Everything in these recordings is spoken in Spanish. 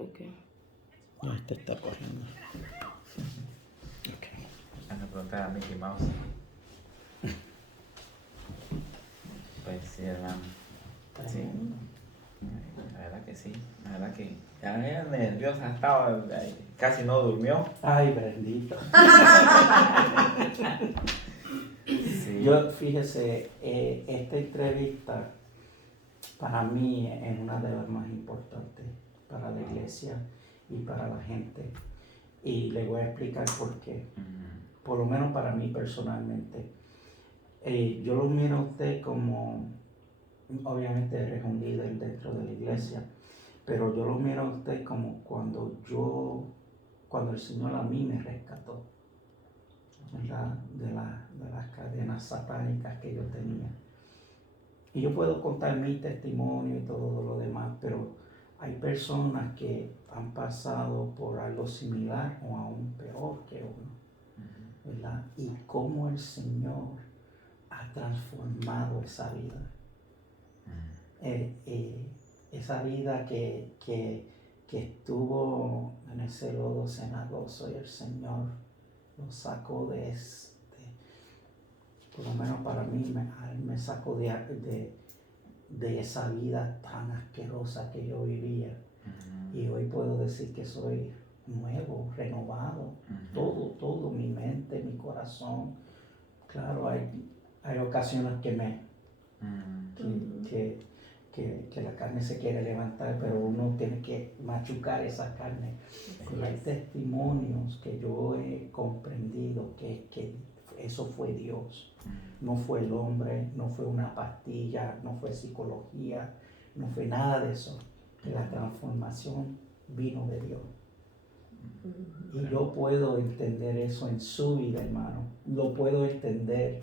Ok. Ya este está corriendo. Ok. Van a preguntar a Mickey Mouse. Pues sí, hermano. Sí. La verdad que sí. La verdad que ya nerviosa estaba. Casi no durmió. Ay, bendito. Sí. Yo, fíjese, esta entrevista para mí es una de las más importantes para la iglesia y para la gente. Y le voy a explicar por qué. Por lo menos para mí personalmente. Yo lo miro a usted como, obviamente eres un líder dentro de la iglesia, pero yo lo miro a usted como cuando el Señor a mí me rescató, ¿verdad? De las cadenas satánicas que yo tenía. Y yo puedo contar mi testimonio y todo lo demás, pero hay personas que han pasado por algo similar o aún peor que uno, ¿verdad? Y cómo el Señor ha transformado esa vida. Esa vida que estuvo en ese lodo cenagoso y el Señor lo sacó por lo menos para mí, me sacó de esa vida tan asquerosa que yo vivía. Y hoy puedo decir que soy nuevo, renovado, todo, mi mente, mi corazón. Claro, hay ocasiones que la carne se quiere levantar, pero uno tiene que machucar esa carne. Y hay testimonios que yo he comprendido que eso fue Dios, no fue el hombre, no fue una pastilla, no fue psicología, no fue nada de eso, que la transformación vino de Dios. Y yo puedo entender eso en su vida, hermano, lo puedo entender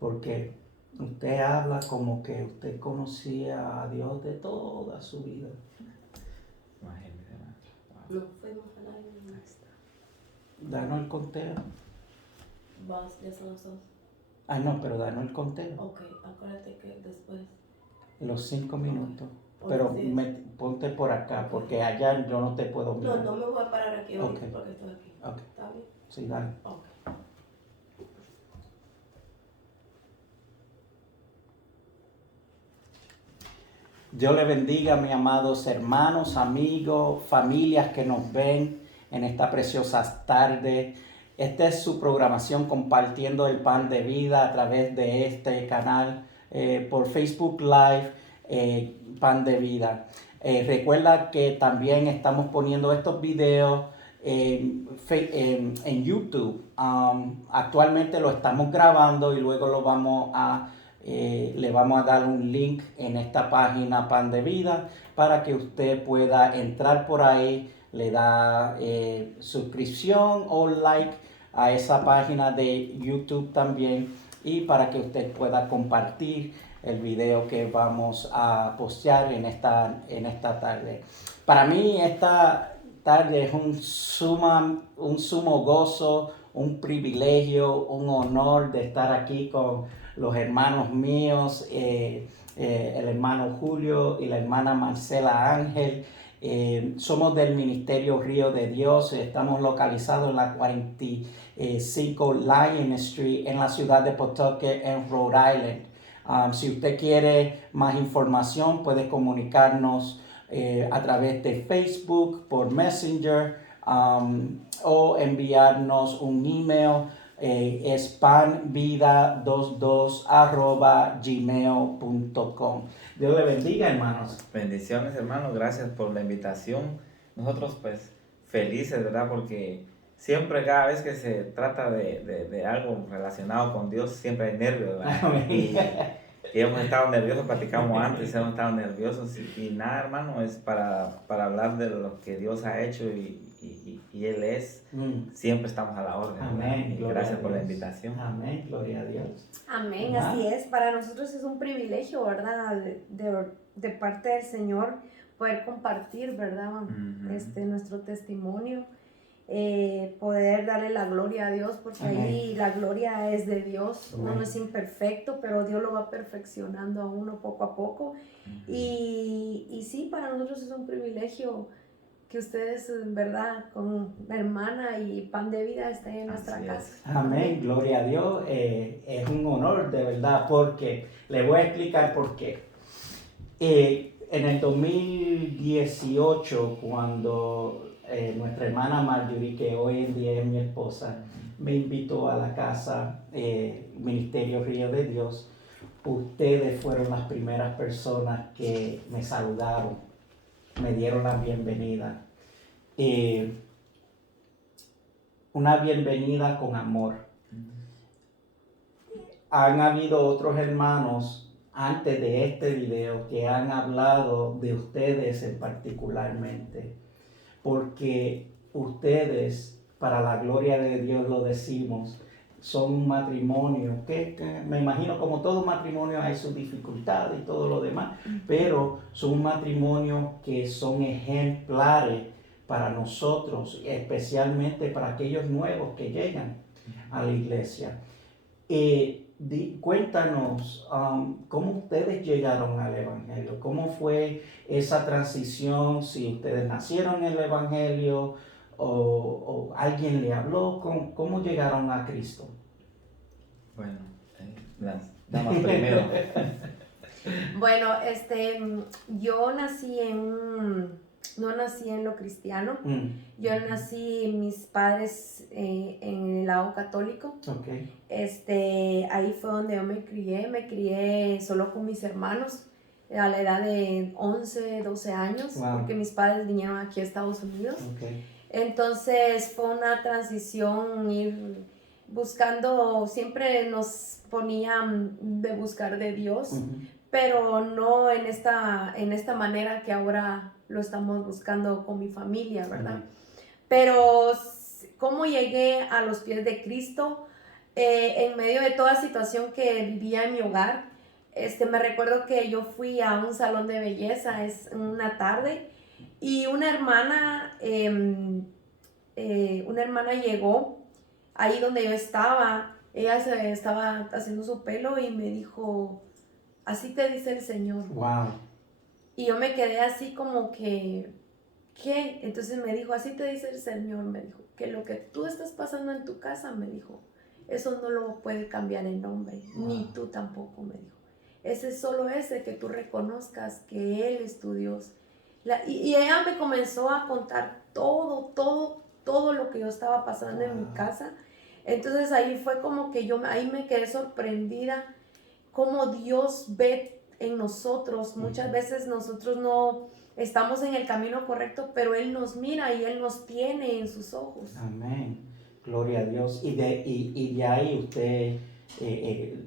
porque usted habla como que usted conocía a Dios de toda su vida. Imagínese, hermano. No fuimos a la iglesia. Danos el conteo. Vas, ya son las 2. Ah, no, pero danos el conteo. Ok, acuérdate que después. Los 5 minutos. Ok. Pero Sí. ponte por acá, Ok. porque allá yo no te puedo mirar. No me voy a parar aquí ahorita Ok. porque estoy aquí. Ok. ¿Está bien? Sí, dale. Ok. Dios le bendiga, mis amados hermanos, amigos, familias que nos ven en esta preciosa tarde. Esta es su programación compartiendo el pan de vida a través de este canal por Facebook Live, Pan de Vida. Recuerda que también estamos poniendo estos videos en YouTube. Actualmente lo estamos grabando y luego lo vamos a le vamos a dar un link en esta página Pan de Vida para que usted pueda entrar por ahí, le da suscripción o like a esa página de YouTube también y para que usted pueda compartir el video que vamos a postear en esta tarde. Para mí esta tarde es un sumo gozo, un privilegio, un honor de estar aquí con los hermanos míos, el hermano Julio y la hermana Marcela Ángel. Somos del Ministerio Río de Dios, estamos localizados en la 45 Lion Street en la ciudad de Pawtucket, en Rhode Island. Si usted quiere más información, puede comunicarnos a través de Facebook, por Messenger, o enviarnos un email. Es panvida22@gmail.com. Dios le bendiga, hermanos. Bendiciones, hermano. Gracias por la invitación. Nosotros, pues, felices, ¿verdad? Porque siempre, cada vez que se trata de algo relacionado con Dios, siempre hay nervios, ¿verdad? Y hemos estado nerviosos, platicamos antes, hemos estado nerviosos y nada, hermano, es para hablar de lo que Dios ha hecho y Él es. Siempre estamos a la orden. Amén. Y gracias por la invitación. Amén, gloria a Dios. Amén, Ajá. así es. Para nosotros es un privilegio, ¿verdad? De parte del Señor poder compartir, ¿verdad? Nuestro testimonio, poder darle la gloria a Dios, porque Amén. ahí la gloria es de Dios. Amén. Uno es imperfecto, pero Dios lo va perfeccionando a uno poco a poco. Y sí, para nosotros es un privilegio que ustedes, en verdad, con la hermana y Pan de Vida estén en nuestra Así casa. es. Amén, gloria a Dios. Es un honor de verdad porque le voy a explicar por qué. En el 2018, cuando nuestra hermana Marjorie, que hoy en día es mi esposa, me invitó a la casa Ministerio Río de Dios, ustedes fueron las primeras personas que me saludaron, me dieron la bienvenida. Una bienvenida con amor. Han habido otros hermanos antes de este video que han hablado de ustedes en particularmente, porque ustedes, para la gloria de Dios lo decimos, son un matrimonio que me imagino como todo matrimonio hay sus dificultades y todo lo demás, pero son un matrimonio que son ejemplares para nosotros, especialmente para aquellos nuevos que llegan a la iglesia. Cuéntanos cómo ustedes llegaron al Evangelio, cómo fue esa transición, si ustedes nacieron en el Evangelio o alguien le habló, cómo llegaron a Cristo. Bueno, las damas primero. Bueno, yo nací no nací en lo cristiano, yo nací, mis padres en el lado católico. Okay. Ahí fue donde yo me crié solo con mis hermanos a la edad de 11, 12 años, Wow. porque mis padres vinieron aquí a Estados Unidos. Okay. Entonces fue una transición, ir buscando, siempre nos ponían de buscar de Dios, pero no en esta manera que ahora lo estamos buscando con mi familia, ¿verdad? Pero cómo llegué a los pies de Cristo, en medio de toda situación que vivía en mi hogar. Me recuerdo que yo fui a un salón de belleza, es una tarde, y una hermana llegó ahí donde yo estaba. Ella se estaba haciendo su pelo y me dijo, así te dice el Señor. Wow. Y yo me quedé así como que, ¿qué? Entonces me dijo, así te dice el Señor, me dijo, que lo que tú estás pasando en tu casa, me dijo, eso no lo puede cambiar el hombre, ni tú tampoco, me dijo. Solo ese que tú reconozcas que Él es tu Dios. Y ella me comenzó a contar todo lo que yo estaba pasando en mi casa. Entonces ahí fue como que ahí me quedé sorprendida cómo Dios ve en nosotros. Muchas veces nosotros no estamos en el camino correcto, pero Él nos mira y Él nos tiene en sus ojos. Amén. Gloria a Dios. Y de ahí usted,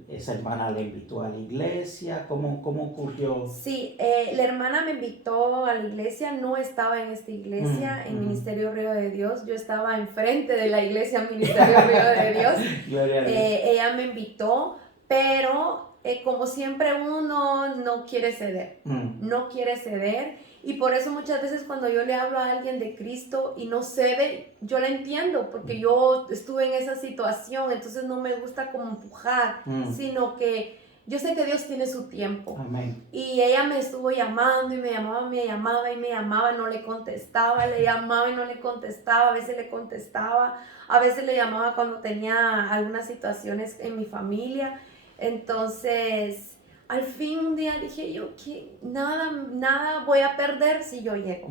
esa hermana le invitó a la iglesia. ¿Cómo ocurrió? Sí, la hermana me invitó a la iglesia. No estaba en esta iglesia, en Ministerio Río de Dios. Yo estaba enfrente de la iglesia Ministerio Río de Dios. Gloria a Dios. Ella me invitó, pero como siempre uno no quiere ceder. No quiere ceder. Y por eso muchas veces cuando yo le hablo a alguien de Cristo y no cede, yo la entiendo, porque yo estuve en esa situación, entonces no me gusta como empujar, sino que yo sé que Dios tiene su tiempo. Amén. Y ella me estuvo llamando y me llamaba, no le contestaba, le llamaba y no le contestaba, a veces le contestaba, a veces le llamaba cuando tenía algunas situaciones en mi familia. Entonces, al fin un día dije yo que nada voy a perder si yo llego.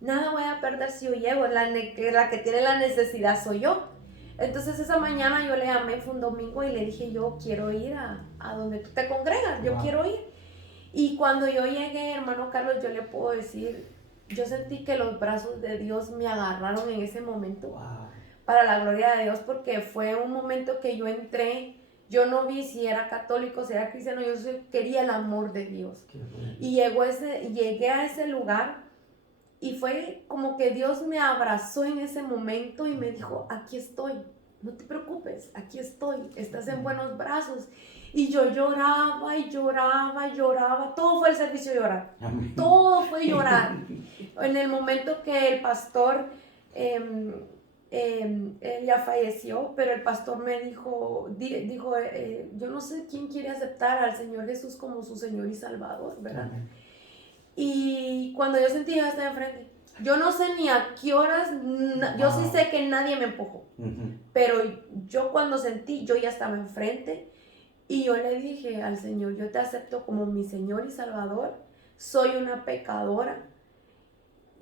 Nada voy a perder si yo llego. La que tiene la necesidad soy yo. Entonces esa mañana yo le llamé, fue un domingo, y le dije, yo quiero ir a donde tú te congregas, yo quiero ir. Y cuando yo llegué, hermano Carlos, yo le puedo decir, yo sentí que los brazos de Dios me agarraron en ese momento. Para la gloria de Dios, porque fue un momento que yo entré. Yo no vi si era católico, si era cristiano, yo quería el amor de Dios. Y llegué a ese lugar y fue como que Dios me abrazó en ese momento y me dijo, aquí estoy, no te preocupes, aquí estoy, estás en buenos brazos. Y yo lloraba y lloraba y lloraba, todo fue el servicio de llorar, todo fue llorar. En el momento que el pastor... él ya falleció, pero el pastor me dijo, yo no sé quién quiere aceptar al Señor Jesús como su Señor y Salvador, ¿verdad? Y cuando yo sentí, ya estaba enfrente, Yo no sé ni a qué horas, yo sí sé que nadie me empujó, pero yo cuando sentí, yo ya estaba enfrente y yo le dije al Señor, yo te acepto como mi Señor y Salvador, soy una pecadora,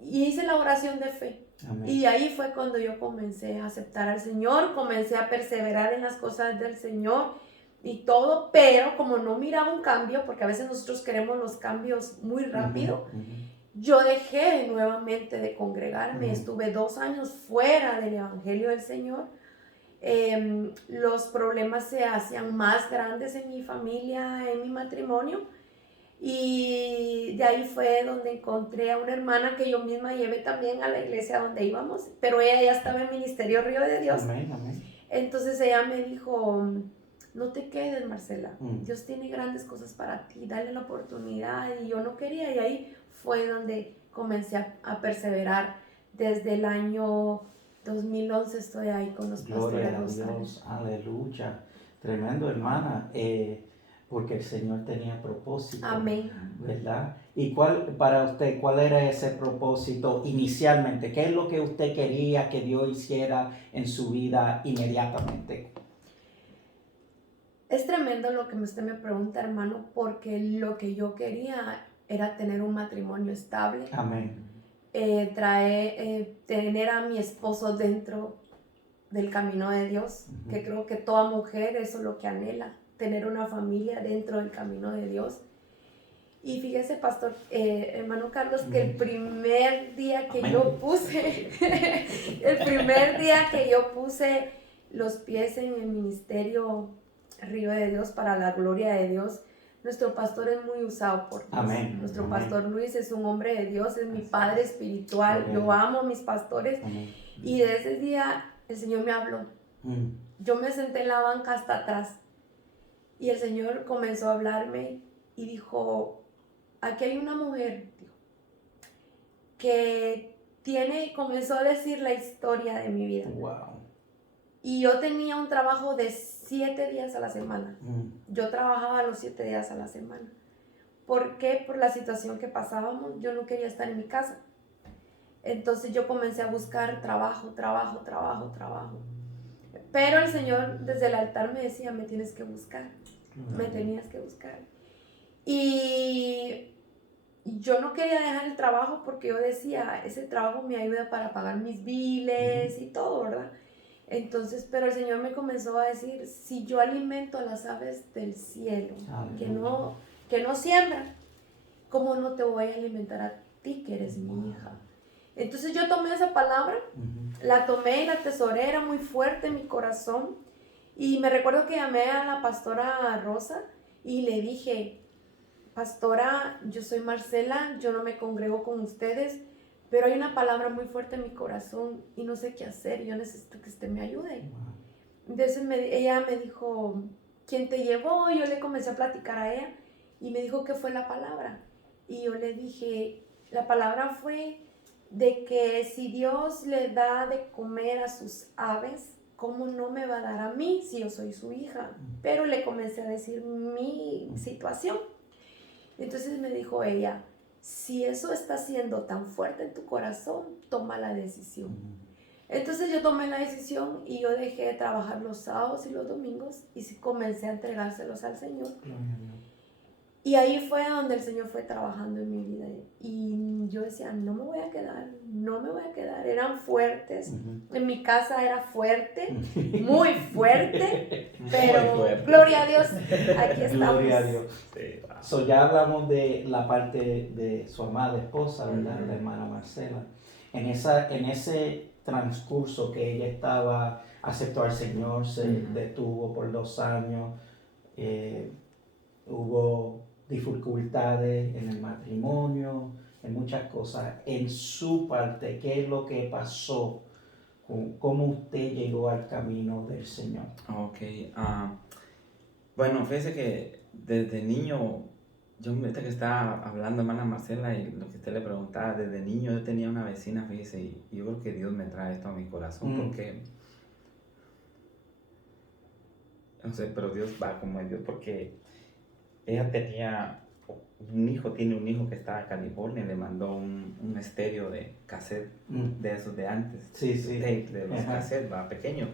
y hice la oración de fe. Amén. Y ahí fue cuando yo comencé a aceptar al Señor, comencé a perseverar en las cosas del Señor y todo, pero como no miraba un cambio, porque a veces nosotros queremos los cambios muy rápido, yo dejé nuevamente de congregarme, estuve 2 años fuera del Evangelio del Señor. Los problemas se hacían más grandes en mi familia, en mi matrimonio, y de ahí fue donde encontré a una hermana que yo misma llevé también a la iglesia donde íbamos, pero ella ya estaba en Ministerio Río de Dios. Amén, amén. Entonces ella me dijo, no te quedes, Marcela, Dios tiene grandes cosas para ti, dale la oportunidad. Y yo no quería, y ahí fue donde comencé a perseverar. Desde el año 2011 estoy ahí con los pastores Rosales. Aleluya, tremendo, hermana, porque el Señor tenía propósito. Amén. ¿Verdad? ¿Y para usted, cuál era ese propósito inicialmente? ¿Qué es lo que usted quería que Dios hiciera en su vida inmediatamente? Es tremendo lo que usted me pregunta, hermano, porque lo que yo quería era tener un matrimonio estable. Amén. Tener a mi esposo dentro del camino de Dios, que creo que toda mujer eso es lo que anhela, tener una familia dentro del camino de Dios. Y fíjese, pastor, hermano Carlos, que el primer día que yo puse, los pies en el ministerio Río de Dios para la gloria de Dios, nuestro pastor es muy usado por Dios. Amén. Nuestro Amén. pastor Luis es un hombre de Dios, es mi padre espiritual. Amén. Yo amo a mis pastores. Amén. Y de ese día el Señor me habló. Yo me senté en la banca hasta atrás y el Señor comenzó a hablarme y dijo, aquí hay una mujer, dijo, que comenzó a decir la historia de mi vida. Wow. Y yo tenía un trabajo de 7 días a la semana. Yo trabajaba los 7 días a la semana. ¿Por qué? Por la situación que pasábamos. Yo no quería estar en mi casa. Entonces yo comencé a buscar trabajo. Pero el Señor desde el altar me decía, me tienes que buscar. Me tenías que buscar. Y yo no quería dejar el trabajo porque yo decía, ese trabajo me ayuda para pagar mis biles y todo, ¿verdad? Entonces, pero el Señor me comenzó a decir, si yo alimento a las aves del cielo, que no siembran, ¿cómo no te voy a alimentar a ti que eres mi hija? Entonces yo tomé esa palabra, la tomé y la atesoré, era muy fuerte en mi corazón. Y me recuerdo que llamé a la pastora Rosa y le dije, pastora, yo soy Marcela, yo no me congrego con ustedes, pero hay una palabra muy fuerte en mi corazón y no sé qué hacer, yo necesito que usted me ayude. Entonces ella me dijo, ¿quién te llevó? Yo le comencé a platicar a ella y me dijo, ¿qué fue la palabra? Y yo le dije, la palabra fue de que si Dios le da de comer a sus aves, ¿cómo no me va a dar a mí si yo soy su hija? Pero le comencé a decir mi situación. Entonces me dijo ella, si eso está siendo tan fuerte en tu corazón, toma la decisión. Entonces yo tomé la decisión y yo dejé de trabajar los sábados y los domingos y comencé a entregárselos al Señor. Y ahí fue donde el Señor fue trabajando en mi vida. Y yo decía, no me voy a quedar. Eran fuertes. En mi casa era fuerte, muy fuerte. Pero muy fuerte. Gloria a Dios, aquí estamos. Gloria a Dios. Sí, wow. So, ya hablamos de la parte de su amada esposa, ¿verdad? La hermana Marcela. En ese transcurso que ella aceptó al Señor, se detuvo por 2 años, hubo dificultades en el matrimonio, en muchas cosas. En su parte, ¿qué es lo que pasó? ¿Cómo usted llegó al camino del Señor? Ok, bueno, fíjese que desde niño, yo ahorita que estaba hablando, hermana Marcela, y lo que usted le preguntaba, desde niño yo tenía una vecina, fíjese, y yo creo que Dios me trae esto a mi corazón, porque, no sé, pero Dios va como es Dios, porque ella tenía tiene un hijo que está en California, le mandó un estéreo de cassette de esos de antes, Sí, sí. de los cassettes, va, pequeño.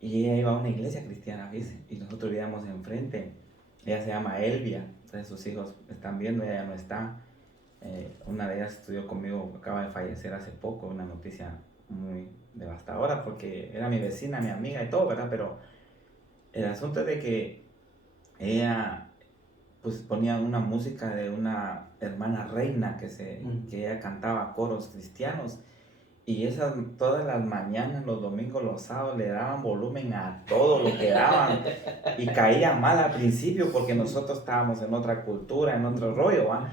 Y ella iba a una iglesia cristiana, fíjese, y nosotros vivíamos enfrente. Ella se llama Elvia, entonces sus hijos están viendo, ella ya no está. Una de ellas estudió conmigo, acaba de fallecer hace poco, una noticia muy devastadora porque era mi vecina, mi amiga y todo, ¿verdad? Pero el asunto es de que ella pues ponía una música de una hermana reina que ella cantaba coros cristianos, y esas todas las mañanas, los domingos, los sábados le daban volumen a todo lo que daban, y caía mal al principio porque nosotros estábamos en otra cultura, en otro rollo, ¿va?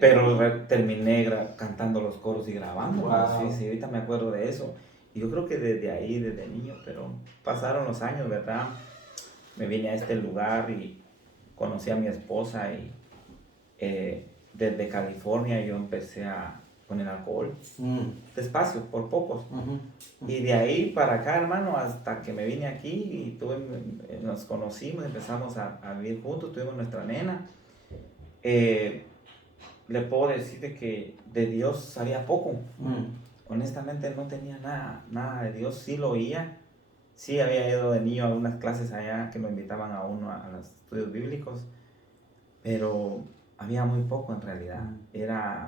Pero terminé cantando los coros y grabando. Wow. Sí, ahorita me acuerdo de eso. Y yo creo que desde ahí, desde niño, pero pasaron los años, ¿verdad? Me vine a este lugar y conocí a mi esposa, y desde California yo empecé con el alcohol, despacio, por pocos. Y de ahí para acá, hermano, hasta que me vine aquí y nos conocimos, empezamos a vivir juntos, tuvimos nuestra nena. Le puedo decir que de Dios sabía poco. Honestamente no tenía nada de Dios, sí lo oía. Sí había ido de niño a unas clases allá que me invitaban a uno a los estudios bíblicos, pero había muy poco en realidad.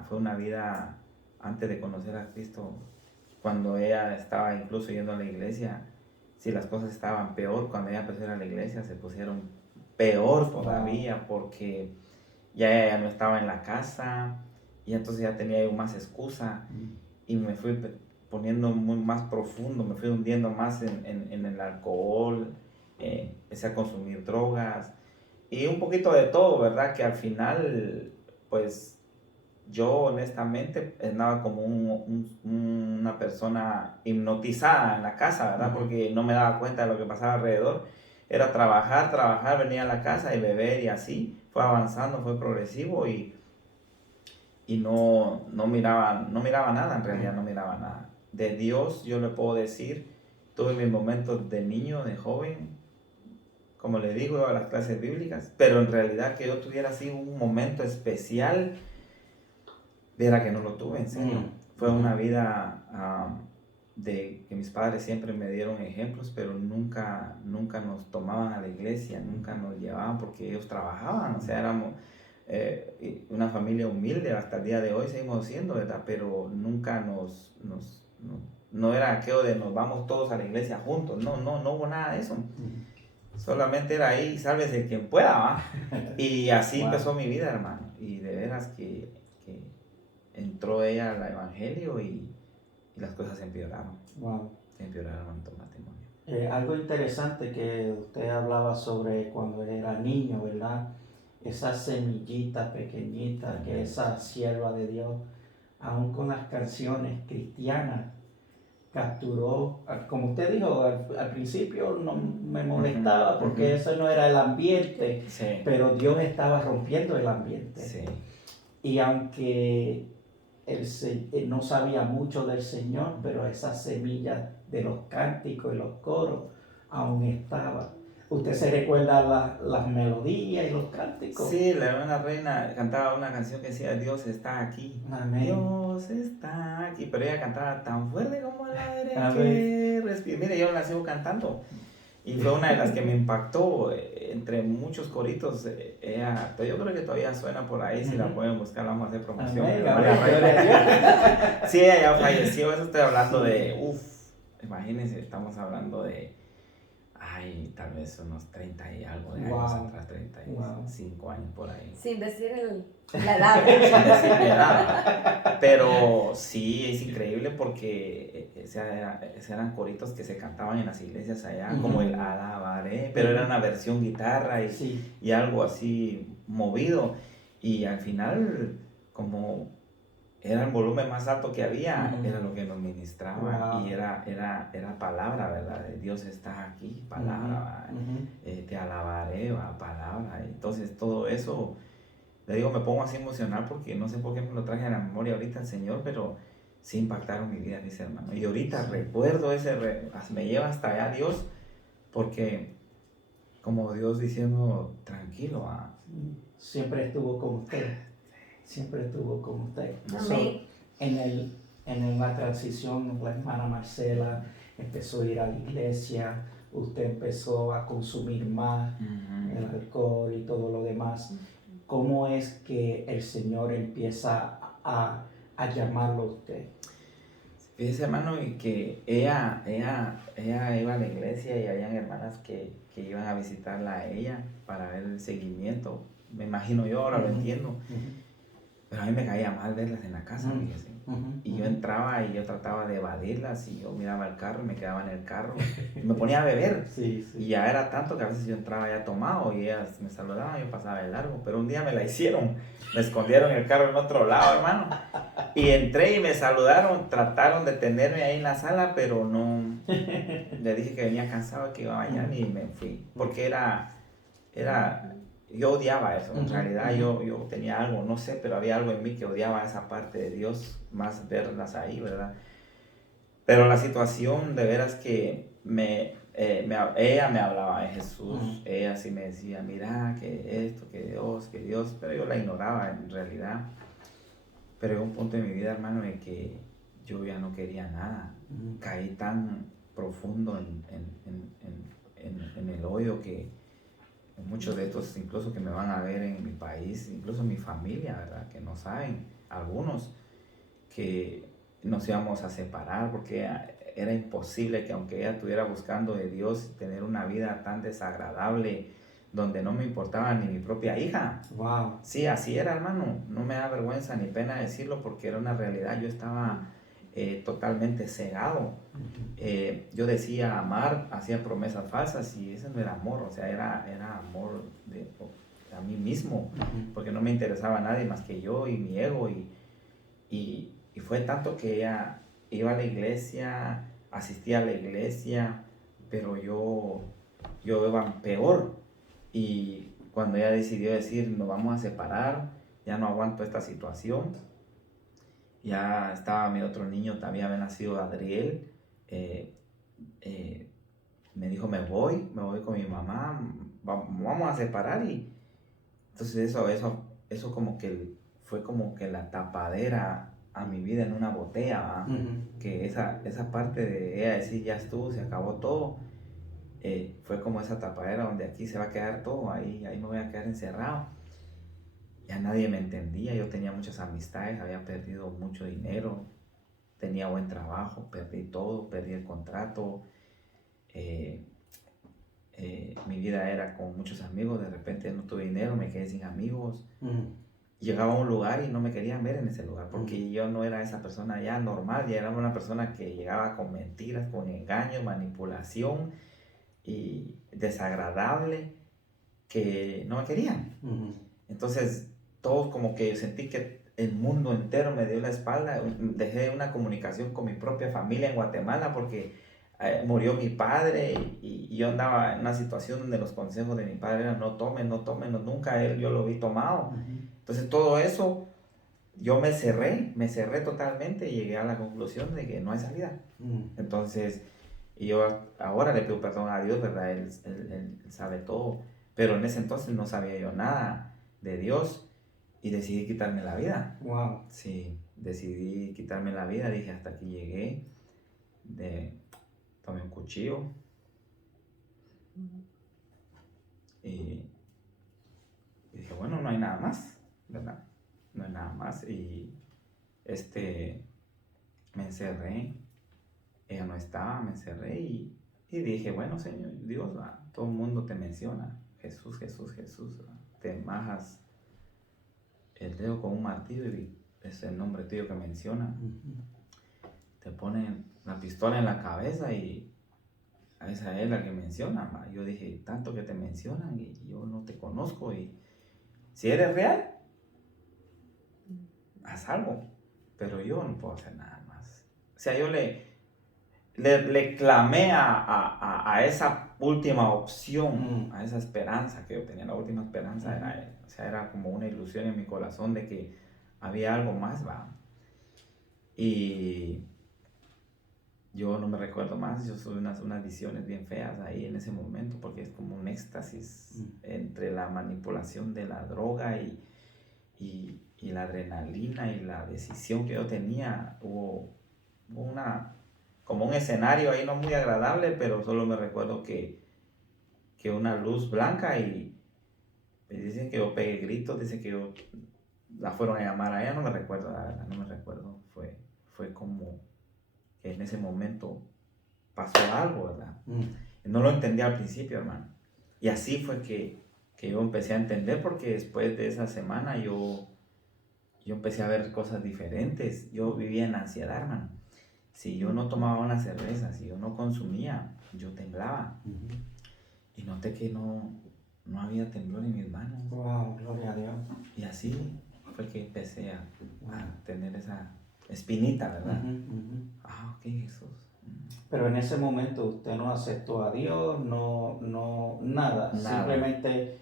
Fue una vida antes de conocer a Cristo, cuando ella estaba incluso yendo a la iglesia. Si las cosas estaban peor, cuando ella empezó a ir a la iglesia se pusieron peor todavía, porque ya no estaba en la casa, y entonces ya tenía yo más excusa, y me fui poniendo muy más profundo, me fui hundiendo más en el alcohol, empecé a consumir drogas y un poquito de todo, ¿verdad? Que al final, pues yo honestamente andaba como una persona hipnotizada en la casa, ¿verdad? Porque no me daba cuenta de lo que pasaba alrededor. Era trabajar, venir a la casa y beber, y así fue avanzando, fue progresivo, y no miraba nada, en realidad no miraba nada. De Dios yo le puedo decir, tuve mis momentos de niño, de joven, como le digo, iba a las clases bíblicas, pero en realidad que yo tuviera así un momento especial, era que no lo tuve, en serio. Fue una vida de que mis padres siempre me dieron ejemplos, pero nunca nos tomaban a la iglesia, nunca nos llevaban porque ellos trabajaban, o sea, éramos una familia humilde, hasta el día de hoy seguimos siendo, ¿verdad? Pero nunca no era aquello de nos vamos todos a la iglesia juntos, no hubo nada de eso. Solamente era ahí, sálvese quien pueda, ¿va? Y así empezó mi vida, hermano. Y de veras que entró ella al evangelio, y las cosas se empeoraron. Wow. Se empeoraron en tu matrimonio. Algo interesante que usted hablaba sobre cuando era niño, ¿verdad? Esa semillita pequeñita, que esa sierva de Dios, aún con las canciones cristianas, capturó, como usted dijo, al principio no me molestaba porque eso no era el ambiente, pero Dios estaba rompiendo el ambiente. Sí. Y aunque él no sabía mucho del Señor, pero esa semilla de los cánticos y los coros aún estaba. ¿Usted se recuerda las melodías y los cánticos? Sí, la hermana Reina cantaba una canción que decía Dios está aquí. Amén. Dios está aquí. Pero ella cantaba tan fuerte como el aire que respira. Mire, yo la sigo cantando. Y fue una de las que me impactó, entre muchos coritos. Yo creo que todavía suena por ahí. Si la pueden buscar, vamos a hacer promoción. Sí, ella ya falleció. Eso estoy hablando de, imagínense, estamos hablando de, tal vez unos 30 y algo de años atrás, 35 años por ahí. Sin decir la edad. Sin decir la edad. Pero sí, es increíble porque eran coritos que se cantaban en las iglesias allá, como el alabaré, pero era una versión guitarra y algo así movido. Y al final, como era el volumen más alto que había, era lo que nos ministraba, y era palabra, ¿verdad? Dios está aquí, palabra, te alabaré, palabra. Entonces todo eso, le digo, me pongo así emocional porque no sé por qué me lo traje a la memoria ahorita el Señor, pero sí impactaron mi vida, dice hermano. Y ahorita recuerdo me lleva hasta allá Dios, porque como Dios diciendo, tranquilo, Siempre estuvo con usted. Siempre estuvo con usted. Amén. En la transición, la hermana Marcela empezó a ir a la iglesia, usted empezó a consumir más el alcohol y todo lo demás. ¿Cómo es que el Señor empieza a llamarlo a usted? Fíjese, hermano, y que ella iba a la iglesia y habían hermanas que iban a visitarla a ella para ver el seguimiento. Me imagino yo, ahora lo entiendo. Pero a mí me caía mal verlas en la casa, fíjese. Y yo entraba y yo trataba de evadirlas y yo miraba el carro y me quedaba en el carro y me ponía a beber. Sí. Y ya era tanto que a veces yo entraba ya tomado y ellas me saludaban y yo pasaba de largo. Pero un día me la hicieron, me escondieron el carro en otro lado, hermano. Y entré y me saludaron, trataron de tenerme ahí en la sala, pero no. Le dije que venía cansado, que iba a bañar y me fui. Porque yo odiaba eso, en realidad yo tenía algo, no sé, pero había algo en mí que odiaba esa parte de Dios, más verlas ahí, ¿verdad? Pero la situación de veras que ella me hablaba de Jesús, ella sí me decía, mira, que esto, que Dios, pero yo la ignoraba en realidad. Pero llegó un punto en mi vida, hermano, en que yo ya no quería nada, caí tan profundo en el hoyo que muchos de estos, incluso que me van a ver en mi país, incluso mi familia, ¿verdad? Que no saben, algunos, que nos íbamos a separar porque era imposible que aunque ella estuviera buscando de Dios, tener una vida tan desagradable, donde no me importaba ni mi propia hija. Wow. Sí, así era, hermano. No me da vergüenza ni pena decirlo porque era una realidad. Yo estaba totalmente cegado. Yo decía amar, hacía promesas falsas y ese no era amor, o sea, era amor a mí mismo, porque no me interesaba a nadie más que yo y mi ego. Y fue tanto que ella iba a la iglesia, asistía a la iglesia, pero yo iba peor. Y cuando ella decidió decir, nos vamos a separar, ya no aguanto esta situación, ya estaba mi otro niño, también había nacido Adriel, me dijo, me voy con mi mamá, vamos a separar. Y entonces eso como que fue como que la tapadera a mi vida en una botella, que esa parte de ella decir, ya estuvo, se acabó todo, fue como esa tapadera donde aquí se va a quedar todo, ahí me voy a quedar encerrado. Ya nadie me entendía, yo tenía muchas amistades, había perdido mucho dinero, tenía buen trabajo, perdí todo, perdí el contrato, mi vida era con muchos amigos, de repente no tuve dinero, me quedé sin amigos. Llegaba a un lugar y no me querían ver en ese lugar, porque yo no era esa persona ya normal, ya era una persona que llegaba con mentiras, con engaños, manipulación y desagradable, que no me querían. Entonces todos como que sentí que el mundo entero me dio la espalda, dejé una comunicación con mi propia familia en Guatemala porque murió mi padre y yo andaba en una situación donde los consejos de mi padre eran no tomen, nunca yo lo vi tomado. Entonces todo eso, yo me cerré totalmente y llegué a la conclusión de que no hay salida. Entonces, y yo ahora le pido perdón a Dios, ¿verdad? Él sabe todo, pero en ese entonces no sabía yo nada de Dios y decidí quitarme la vida. Wow. Sí, decidí quitarme la vida, dije hasta aquí llegué, tomé un cuchillo y dije, bueno, no hay nada más, ¿verdad? No hay nada más. Y me encerré, ella no estaba, me encerré y dije, bueno, Señor Dios, todo el mundo te menciona, Jesús, te majas el dedo con un martillo y es el nombre tuyo que menciona. Te ponen la pistola en la cabeza y esa es la que menciona. Yo dije, tanto que te mencionan y yo no te conozco, y si eres real, haz algo, pero yo no puedo hacer nada más. O sea, yo le clamé a esa última opción, a esa esperanza que yo tenía. La última esperanza era él. O sea, era como una ilusión en mi corazón de que había algo más, va. Y yo no me recuerdo más, yo tuve unas visiones bien feas ahí en ese momento, porque es como un éxtasis entre la manipulación de la droga y la adrenalina y la decisión que yo tenía. Hubo como un escenario ahí no muy agradable, pero solo me recuerdo que una luz blanca y dicen que yo pegué gritos, dicen que la fueron a llamar a ella, no me recuerdo, la verdad, no me recuerdo, fue como que en ese momento pasó algo, ¿verdad? No lo entendí al principio, hermano, y así fue que yo empecé a entender, porque después de esa semana yo empecé a ver cosas diferentes. Yo vivía en ansiedad, hermano. Si yo no tomaba una cerveza, si yo no consumía, yo temblaba. Y noté que no había temblor en mis manos. Wow, gloria a Dios. Y así fue que empecé a tener esa espinita, ¿verdad? Ok, Jesús. Pero en ese momento usted no aceptó a Dios, nada. Simplemente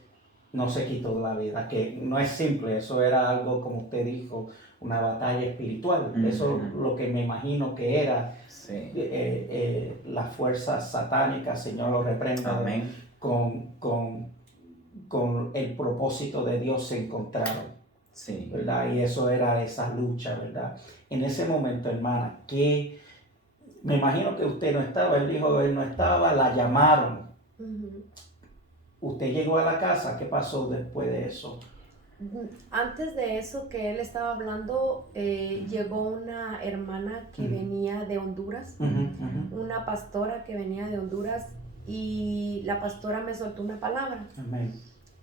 no se quitó la vida, que no es simple, eso era algo, como usted dijo, una batalla espiritual. Eso es lo que me imagino que era. Sí. Las fuerzas satánicas, Señor lo reprenda. Amén. Con el propósito de Dios se encontraron. Sí. ¿Verdad? Y eso era esa lucha, ¿verdad? En ese momento, hermana, que me imagino que usted no estaba, él dijo él no estaba, la llamaron. Usted llegó a la casa, ¿qué pasó después de eso? Antes de eso que él estaba hablando, llegó una hermana que venía de Honduras, una pastora que venía de Honduras, y la pastora me soltó una palabra. Amén.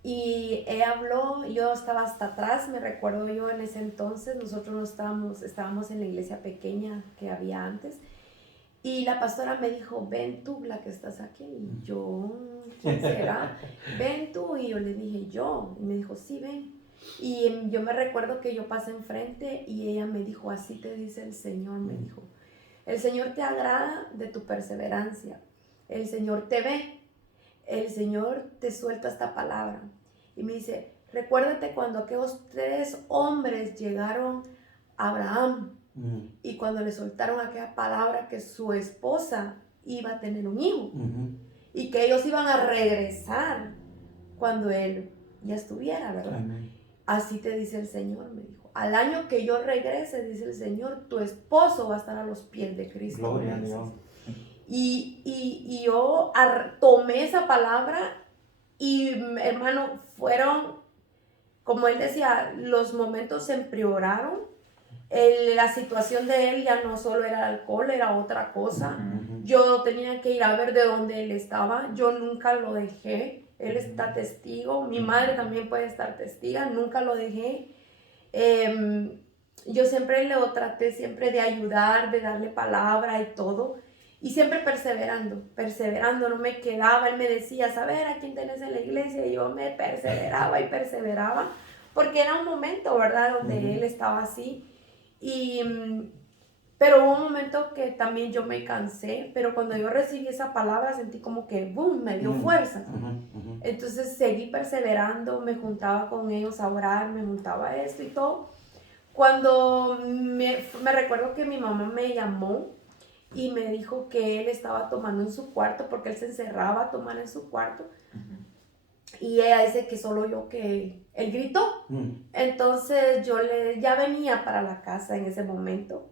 Y ella habló, yo estaba hasta atrás, me recuerdo yo en ese entonces, nosotros no estábamos en la iglesia pequeña que había antes, y la pastora me dijo, ven tú, la que estás aquí. Y yo, ¿quién será? Ven tú. Y yo le dije, yo. Y me dijo, sí, ven. Y yo me recuerdo que yo pasé enfrente y ella me dijo, así te dice el Señor, me dijo. El Señor te agrada de tu perseverancia. El Señor te ve. El Señor te suelta esta palabra. Y me dice, recuérdate cuando aquellos 3 hombres llegaron a Abraham. Y cuando le soltaron aquella palabra que su esposa iba a tener un hijo y que ellos iban a regresar cuando él ya estuviera, ¿verdad? Así te dice el Señor, me dijo. Al año que yo regrese, dice el Señor, tu esposo va a estar a los pies de Cristo. Gloria a Dios. Y yo tomé esa palabra y, hermano, fueron, como él decía, los momentos se empeoraron. La situación de él ya no solo era alcohol, era otra cosa. Yo tenía que ir a ver de dónde él estaba. Yo nunca lo dejé. Él está testigo. Mi madre también puede estar testiga. Nunca lo dejé. Yo siempre lo traté siempre de ayudar, de darle palabra y todo. Y siempre perseverando, no me quedaba. Él me decía, ¿saber a quién tenés en la iglesia? Y yo me perseveraba. Porque era un momento, ¿verdad? Donde él estaba así. Pero hubo un momento que también yo me cansé, pero cuando yo recibí esa palabra sentí como que boom, me dio fuerza. Entonces seguí perseverando, me juntaba con ellos a orar, me juntaba esto y todo. Cuando me recuerdo que mi mamá me llamó y me dijo que él estaba tomando en su cuarto, porque él se encerraba a tomar en su cuarto. Y ella dice que solo yo, que él gritó. Entonces yo ya venía para la casa en ese momento.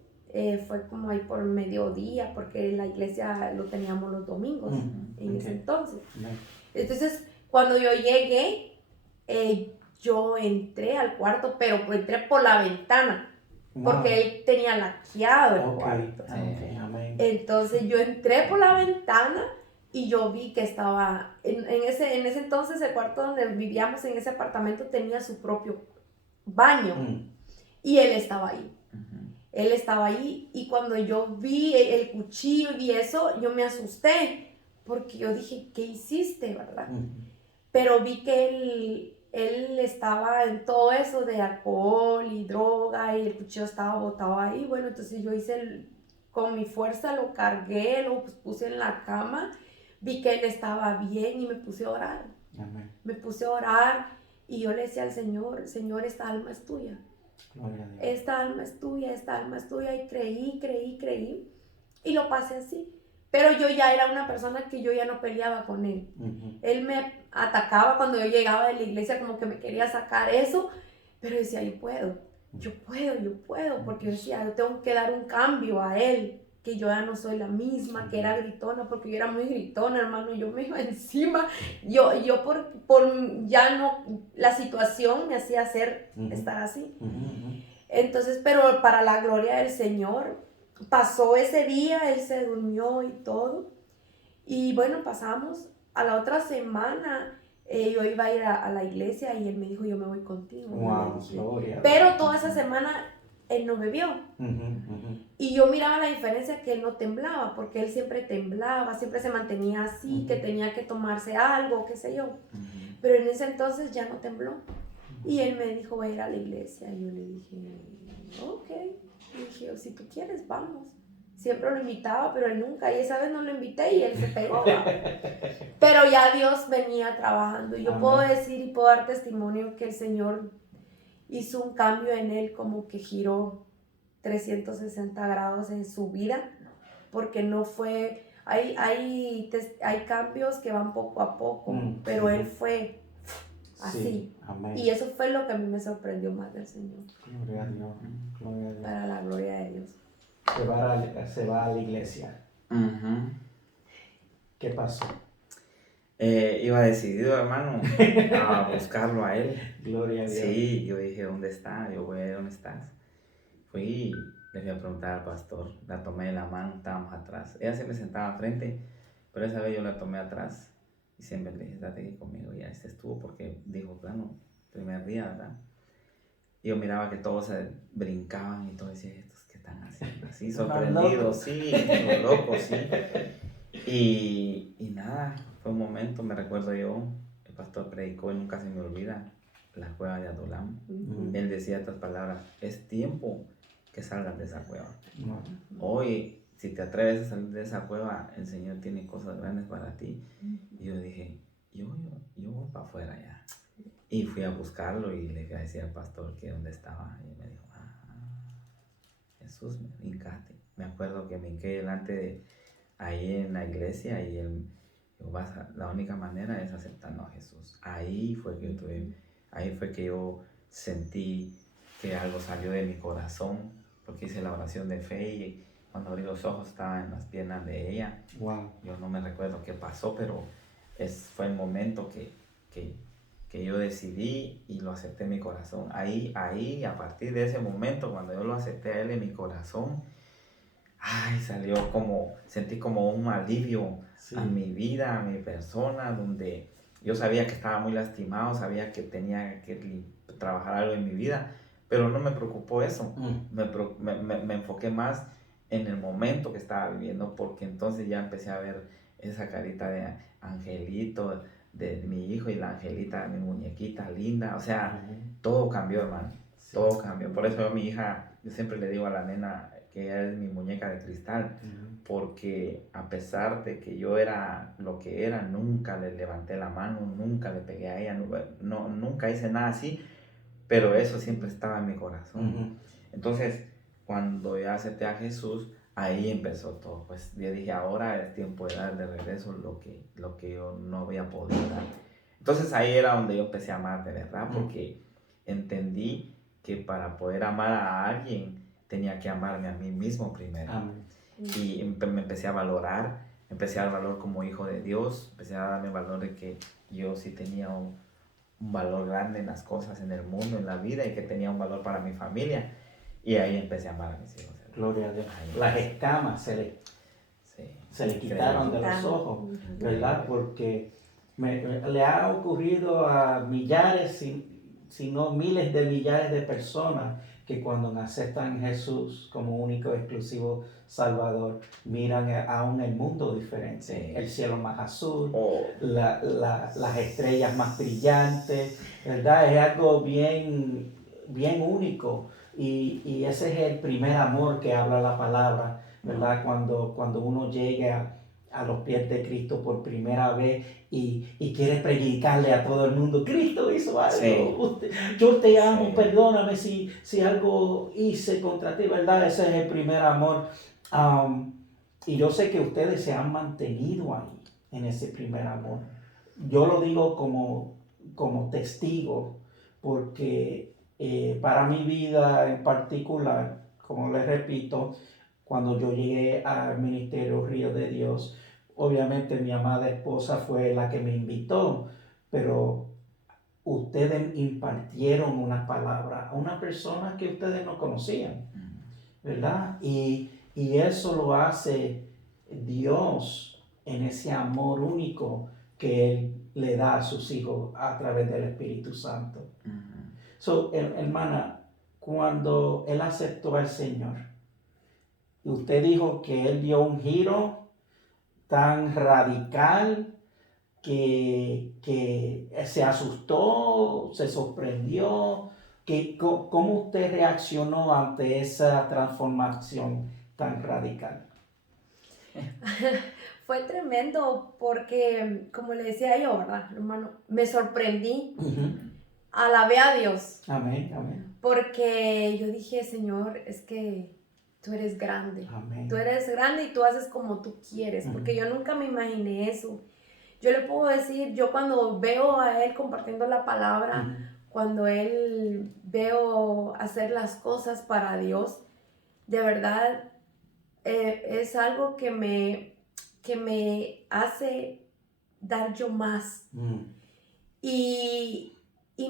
Fue como ahí por mediodía, porque la iglesia lo teníamos los domingos en ese entonces. Entonces cuando yo llegué, yo entré al cuarto, pero entré por la ventana, porque él tenía laqueado el cuarto. Entonces yo entré por la ventana y yo vi que estaba, en ese entonces el cuarto donde vivíamos en ese apartamento tenía su propio baño y él estaba ahí. Él estaba ahí y cuando yo vi el cuchillo y eso, yo me asusté porque yo dije, ¿qué hiciste, verdad? Pero vi que él estaba en todo eso de alcohol y droga y el cuchillo estaba botado ahí. Bueno, entonces yo con mi fuerza lo cargué, lo puse en la cama. Vi que él estaba bien y me puse a orar. Amén. Me puse a orar y yo le decía al Señor, Señor, esta alma es tuya. Esta alma es tuya, y creí. Y lo pasé así. Pero yo ya era una persona que yo ya no peleaba con él. Él me atacaba cuando yo llegaba de la iglesia, como que me quería sacar eso, pero decía, yo puedo, porque yo decía, yo tengo que dar un cambio a él, que yo ya no soy la misma, que era gritona, porque yo era muy gritona, hermano, yo me iba encima, yo por ya no, la situación me hacía estar así. Entonces, pero para la gloria del Señor, pasó ese día, él se durmió y todo, y bueno, pasamos a la otra semana. Yo iba a ir a la iglesia y él me dijo, yo me voy contigo. Wow, gloria. Pero toda esa semana él no bebió. Y yo miraba la diferencia, que él no temblaba, porque él siempre temblaba, siempre se mantenía así, que tenía que tomarse algo, qué sé yo. Pero en ese entonces ya no tembló. Y él me dijo, voy a ir a la iglesia. Y yo le dije, ok. Y dije, si tú quieres, vamos. Siempre lo invitaba, pero él nunca. Y esa vez no lo invité y él se pegó. Pero ya Dios venía trabajando. Y yo puedo decir y puedo dar testimonio que el Señor hizo un cambio en él, como que giró 360 grados en su vida. Porque no fue... Hay cambios que van poco a poco, pero él fue así. Sí, amén. Y eso fue lo que a mí me sorprendió más del Señor. Gloria a Dios. Gloria a Dios. Para la gloria de Dios. Se va a la iglesia. ¿Qué pasó? Iba decidido, hermano, a buscarlo a él. Gloria a Dios. Sí, yo dije, ¿dónde está? Yo voy a ver dónde estás. Fui, le fui a preguntar al pastor, la tomé de la mano, estábamos atrás. Ella siempre sentaba frente, pero esa vez yo la tomé atrás y siempre le dije, date aquí conmigo. Y ahí se estuvo porque dijo, claro, primer día, ¿verdad? Y yo miraba que todos se brincaban y todos decían, ¿estos qué están haciendo? Así, sorprendidos, sí, los locos, sí. Y nada, fue un momento, me recuerdo yo, el pastor predicó y nunca se me olvida, la cueva de Adulam. Él decía estas palabras, es tiempo que salgas de esa cueva. Hoy, si te atreves a salir de esa cueva, el Señor tiene cosas grandes para ti. Y yo dije, yo voy para afuera ya. Y fui a buscarlo y le fui a decir al pastor que dónde estaba. Y me dijo, Jesús, hincate. Me acuerdo que me hinqué delante ahí en la iglesia y él dijo, la única manera es aceptando a Jesús. Ahí fue que yo sentí que algo salió de mi corazón, porque hice la oración de fe y cuando abrí los ojos estaba en las piernas de ella. Wow. Yo no me recuerdo qué pasó, pero fue el momento que yo decidí y lo acepté en mi corazón. Ahí, a partir de ese momento, cuando yo lo acepté a él en mi corazón, sentí como un alivio a mi vida, a mi persona, donde yo sabía que estaba muy lastimado, sabía que tenía que trabajar algo en mi vida, pero no me preocupó eso. Me enfoqué más en el momento que estaba viviendo, porque entonces ya empecé a ver esa carita de angelito, de mi hijo y la angelita, mi muñequita linda, o sea, todo cambió, hermano, todo cambió. Por eso yo a mi hija, yo siempre le digo a la nena que ella es mi muñeca de cristal, porque a pesar de que yo era lo que era, nunca le levanté la mano, nunca le pegué a ella, nunca hice nada así, pero eso siempre estaba en mi corazón. Entonces, cuando ya acepté a Jesús, ahí empezó todo. Pues yo dije, ahora es tiempo de dar de regreso lo que yo no había podido dar. Entonces ahí era donde yo empecé a amar de verdad, porque entendí que para poder amar a alguien tenía que amarme a mí mismo primero. Y me empecé a valorar, empecé a dar valor como hijo de Dios, empecé a darme valor de que yo sí tenía un valor grande en las cosas, en el mundo, en la vida, y que tenía un valor para mi familia. Y ahí empecé a amar a mis hijos. Gloria a Dios. Las escamas se le quitaron de los ojos, ¿verdad? Porque le ha ocurrido a millares, si no miles de millares de personas que cuando aceptan a Jesús como único, exclusivo Salvador, miran aún el mundo diferente, el cielo más azul, las estrellas más brillantes, ¿verdad? Es algo bien, bien único. Y ese es el primer amor que habla la palabra, ¿verdad? Cuando uno llega a los pies de Cristo por primera vez y quiere predicarle a todo el mundo, Cristo hizo algo, yo te amo, perdóname si algo hice contra ti, ¿verdad? Ese es el primer amor. Y yo sé que ustedes se han mantenido ahí, en ese primer amor. Yo lo digo como testigo, porque para mi vida en particular, como les repito, cuando yo llegué al Ministerio Río de Dios, obviamente mi amada esposa fue la que me invitó, pero ustedes impartieron una palabra a una persona que ustedes no conocían, ¿verdad? Y eso lo hace Dios en ese amor único que Él le da a sus hijos a través del Espíritu Santo. So, hermana, cuando Él aceptó al Señor, usted dijo que Él dio un giro tan radical que se asustó, se sorprendió. ¿Cómo usted reaccionó ante esa transformación tan radical? Fue tremendo porque, como le decía yo, ¿verdad, hermano? Me sorprendí, alabé a Dios. Amén, amén. Porque yo dije, Señor, es que tú eres grande. Amén. Tú eres grande y tú haces como tú quieres, porque yo nunca me imaginé eso. Yo le puedo decir, yo cuando veo a Él compartiendo la palabra, cuando Él veo hacer las cosas para Dios, de verdad es algo que me hace dar yo más. Y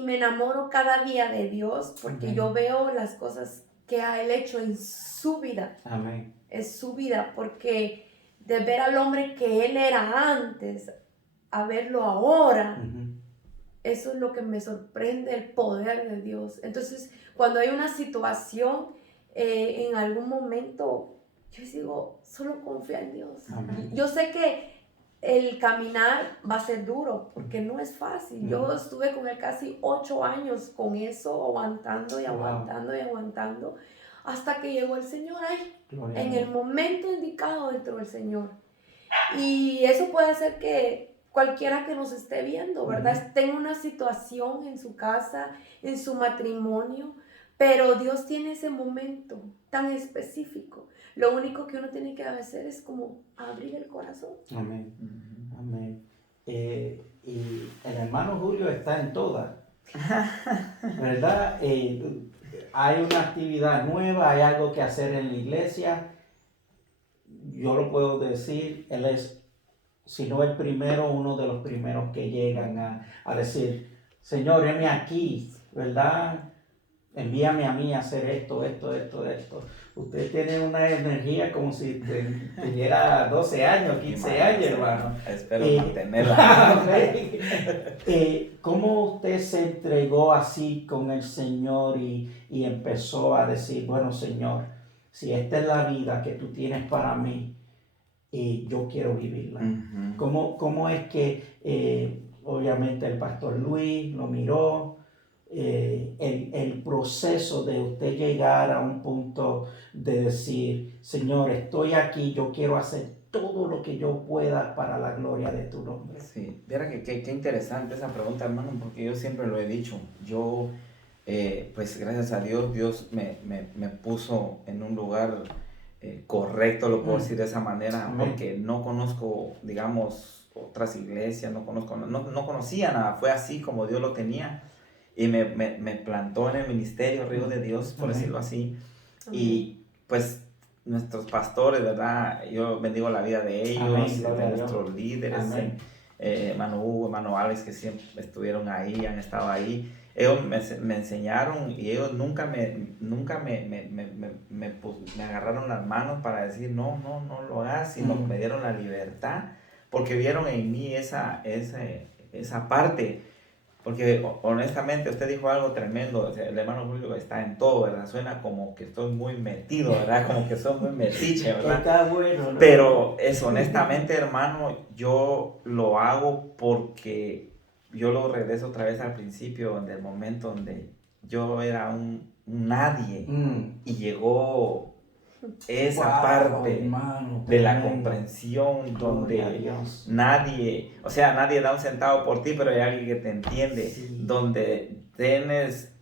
me enamoro cada día de Dios porque yo veo las cosas que ha Él hecho en su vida. Amén. Es su vida, porque de ver al hombre que Él era antes a verlo ahora, eso es lo que me sorprende, el poder de Dios. Entonces, cuando hay una situación, en algún momento, yo digo, solo confía en Dios. Amén. Yo sé que el caminar va a ser duro, porque no es fácil. Yo estuve con Él casi 8 años con eso, aguantando y aguantando y aguantando, hasta que llegó el Señor ahí, en el momento indicado dentro del Señor. Y eso puede hacer que cualquiera que nos esté viendo, ¿verdad? Tenga una situación en su casa, en su matrimonio, pero Dios tiene ese momento tan específico. Lo único que uno tiene que hacer es como abrir el corazón. Amén. Amén. Y el hermano Julio está en todas, ¿verdad? Hay una actividad nueva, hay algo que hacer en la iglesia. Yo lo puedo decir, él es, si no el primero, uno de los primeros que llegan a decir, Señor, heme aquí, ¿verdad? Envíame a mí a hacer esto. Usted tiene una energía como si tuviera 12 años, 15 años, hermano. Espero mantenerla. ¿Cómo usted se entregó así con el Señor y empezó a decir, bueno, Señor, si esta es la vida que tú tienes para mí, yo quiero vivirla? ¿Cómo es que obviamente el pastor Luis lo miró? El proceso de usted llegar a un punto de decir, Señor, estoy aquí, yo quiero hacer todo lo que yo pueda para la gloria de tu nombre. Sí, viera que interesante esa pregunta, hermano, porque yo siempre lo he dicho. Yo, pues gracias a Dios, Dios me puso en un lugar correcto, lo puedo decir de esa manera, porque no conozco, digamos, otras iglesias, no conocía nada, fue así como Dios lo tenía. Y me plantó en el ministerio Río de Dios, por decirlo así. Y pues nuestros pastores, ¿verdad? Yo bendigo la vida de ellos, de nuestros líderes, hermano Hugo, hermano Alex, que siempre estuvieron ahí, han estado ahí. Ellos me enseñaron y ellos nunca me agarraron las manos para decir, no lo hagas, sino me dieron la libertad, porque vieron en mí esa parte. Porque honestamente usted dijo algo tremendo, el hermano Julio está en todo, ¿verdad? Suena como que estoy muy metido, ¿verdad? Como que soy muy metiche, ¿verdad? Está bueno, ¿no? Pero eso, honestamente, hermano, yo lo hago porque yo lo regreso otra vez al principio, en el momento donde yo era un nadie y llegó esa parte, hermano, de la comprensión donde nadie da un centavo por ti, pero hay alguien que te entiende, donde tienes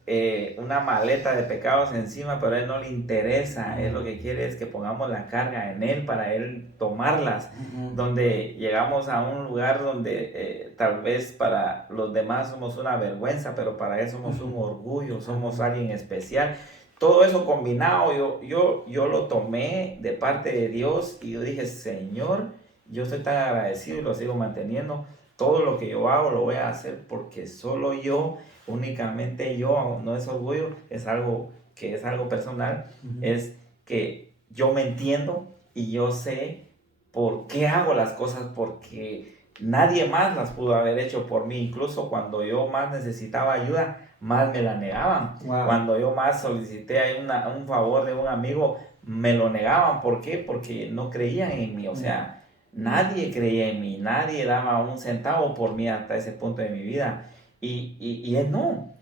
una maleta de pecados encima, pero a Él no le interesa. Él lo que quiere es que pongamos la carga en Él para Él tomarlas. Donde llegamos a un lugar donde tal vez para los demás somos una vergüenza, pero para Él somos un orgullo, somos alguien especial. Todo eso combinado, yo lo tomé de parte de Dios y yo dije, Señor, yo estoy tan agradecido y lo sigo manteniendo. Todo lo que yo hago lo voy a hacer porque solo yo, únicamente yo, no es orgullo, es algo que es algo personal, es que yo me entiendo y yo sé por qué hago las cosas, porque nadie más las pudo haber hecho por mí. Incluso cuando yo más necesitaba ayuda, más me la negaban. Wow. Cuando yo más solicité un favor de un amigo, me lo negaban. ¿Por qué? Porque no creían en mí. O sea, nadie creía en mí, nadie daba un centavo por mí hasta ese punto de mi vida. Y él no.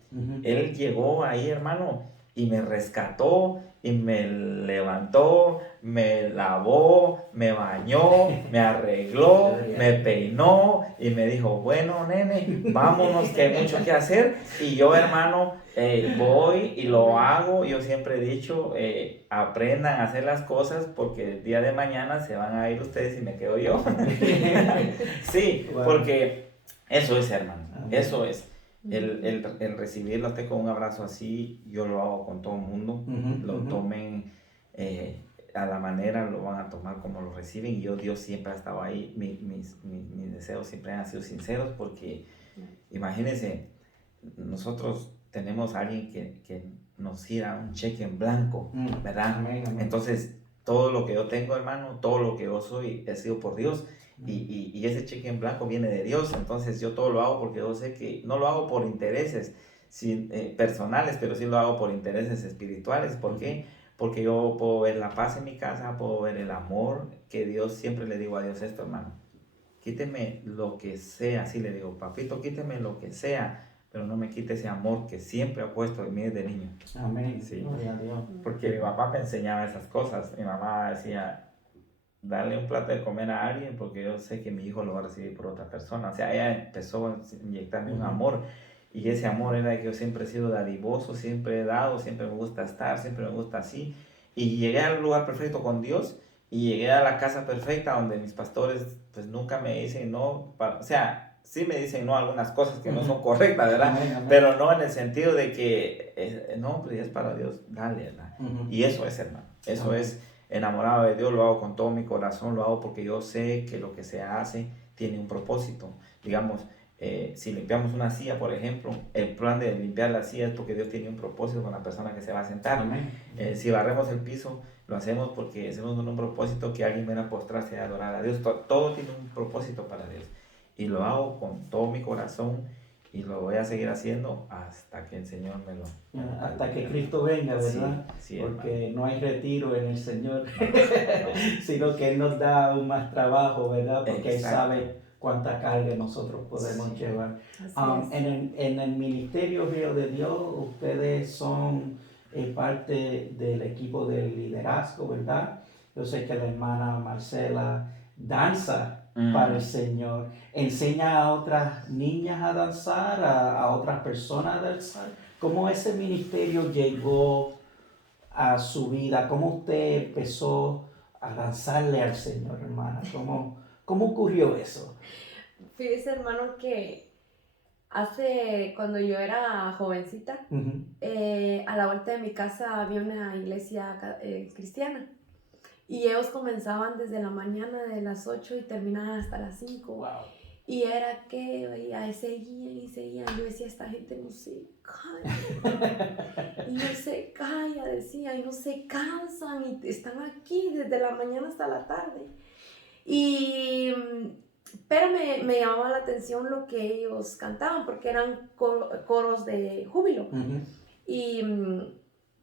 Él llegó ahí, hermano, y me rescató, y me levantó, me lavó, me bañó, me arregló, me peinó, y me dijo, bueno, nene, vámonos, que hay mucho que hacer. Y yo, hermano, voy y lo hago. Yo siempre he dicho, aprendan a hacer las cosas, porque el día de mañana se van a ir ustedes y me quedo yo. Sí, porque eso es, hermano, eso es. El recibirlo usted con un abrazo así, yo lo hago con todo el mundo. Lo tomen a la manera, lo van a tomar como lo reciben. Y Dios siempre ha estado ahí. Mis deseos siempre han sido sinceros, porque imagínense, nosotros tenemos a alguien que nos gira un cheque en blanco, ¿verdad? Amén. Entonces, todo lo que yo tengo, hermano, todo lo que yo soy, ha sido por Dios. Y ese cheque en blanco viene de Dios. Entonces yo todo lo hago porque yo sé que no lo hago por intereses personales, pero sí lo hago por intereses espirituales. ¿Por qué? Porque yo puedo ver la paz en mi casa, puedo ver el amor que Dios, siempre le digo a Dios esto, hermano, quíteme lo que sea. Así le digo, papito, quíteme lo que sea, pero no me quite ese amor que siempre ha puesto en mí desde niño. Amén. Sí. Porque mi mamá me enseñaba esas cosas. Mi mamá decía, darle un plato de comer a alguien porque yo sé que mi hijo lo va a recibir por otra persona. O sea, ella empezó a inyectarme un amor, y ese amor era que yo siempre he sido dadivoso, siempre he dado, siempre me gusta estar, siempre me gusta así. Y llegué al lugar perfecto con Dios, y llegué a la casa perfecta donde mis pastores pues nunca me dicen no, o sea, sí me dicen no a algunas cosas que no son correctas, ¿verdad? Pero no en el sentido de que no, pues es para Dios, dale, ¿verdad? Y eso es, hermano, eso es. Enamorado de Dios, lo hago con todo mi corazón, lo hago porque yo sé que lo que se hace tiene un propósito. Digamos, si limpiamos una silla, por ejemplo, el plan de limpiar la silla es porque Dios tiene un propósito con la persona que se va a sentar. Si barremos el piso, lo hacemos porque hacemos con un propósito, que alguien venga a postrarse y a adorar a Dios. Todo tiene un propósito para Dios. Y lo hago con todo mi corazón. Y lo voy a seguir haciendo hasta que el Señor me lo... Hasta que Cristo venga, ¿verdad? Sí, porque hermano, no hay retiro en el Señor, sino que Él nos da aún más trabajo, ¿verdad? Porque Él sabe cuánta carga nosotros podemos llevar. En el Ministerio Río de Dios, ustedes son parte del equipo de liderazgo, ¿verdad? Yo sé que la hermana Marcela danza para el Señor, enseña a otras niñas a danzar, a otras personas a danzar. ¿Cómo ese ministerio llegó a su vida? ¿Cómo usted empezó a danzarle al Señor, hermana? ¿Cómo ocurrió eso? Fíjese, hermano, que cuando yo era jovencita, a la vuelta de mi casa había una iglesia cristiana. Y ellos comenzaban desde la mañana de las 8 y terminaban hasta las 5. Wow. Y era que ya seguían y seguían. Yo decía, esta gente no se calla. Y no se calla, decía, y no se cansan. Y están aquí desde la mañana hasta la tarde. Pero me llamaba la atención lo que ellos cantaban, porque eran coros de júbilo. Y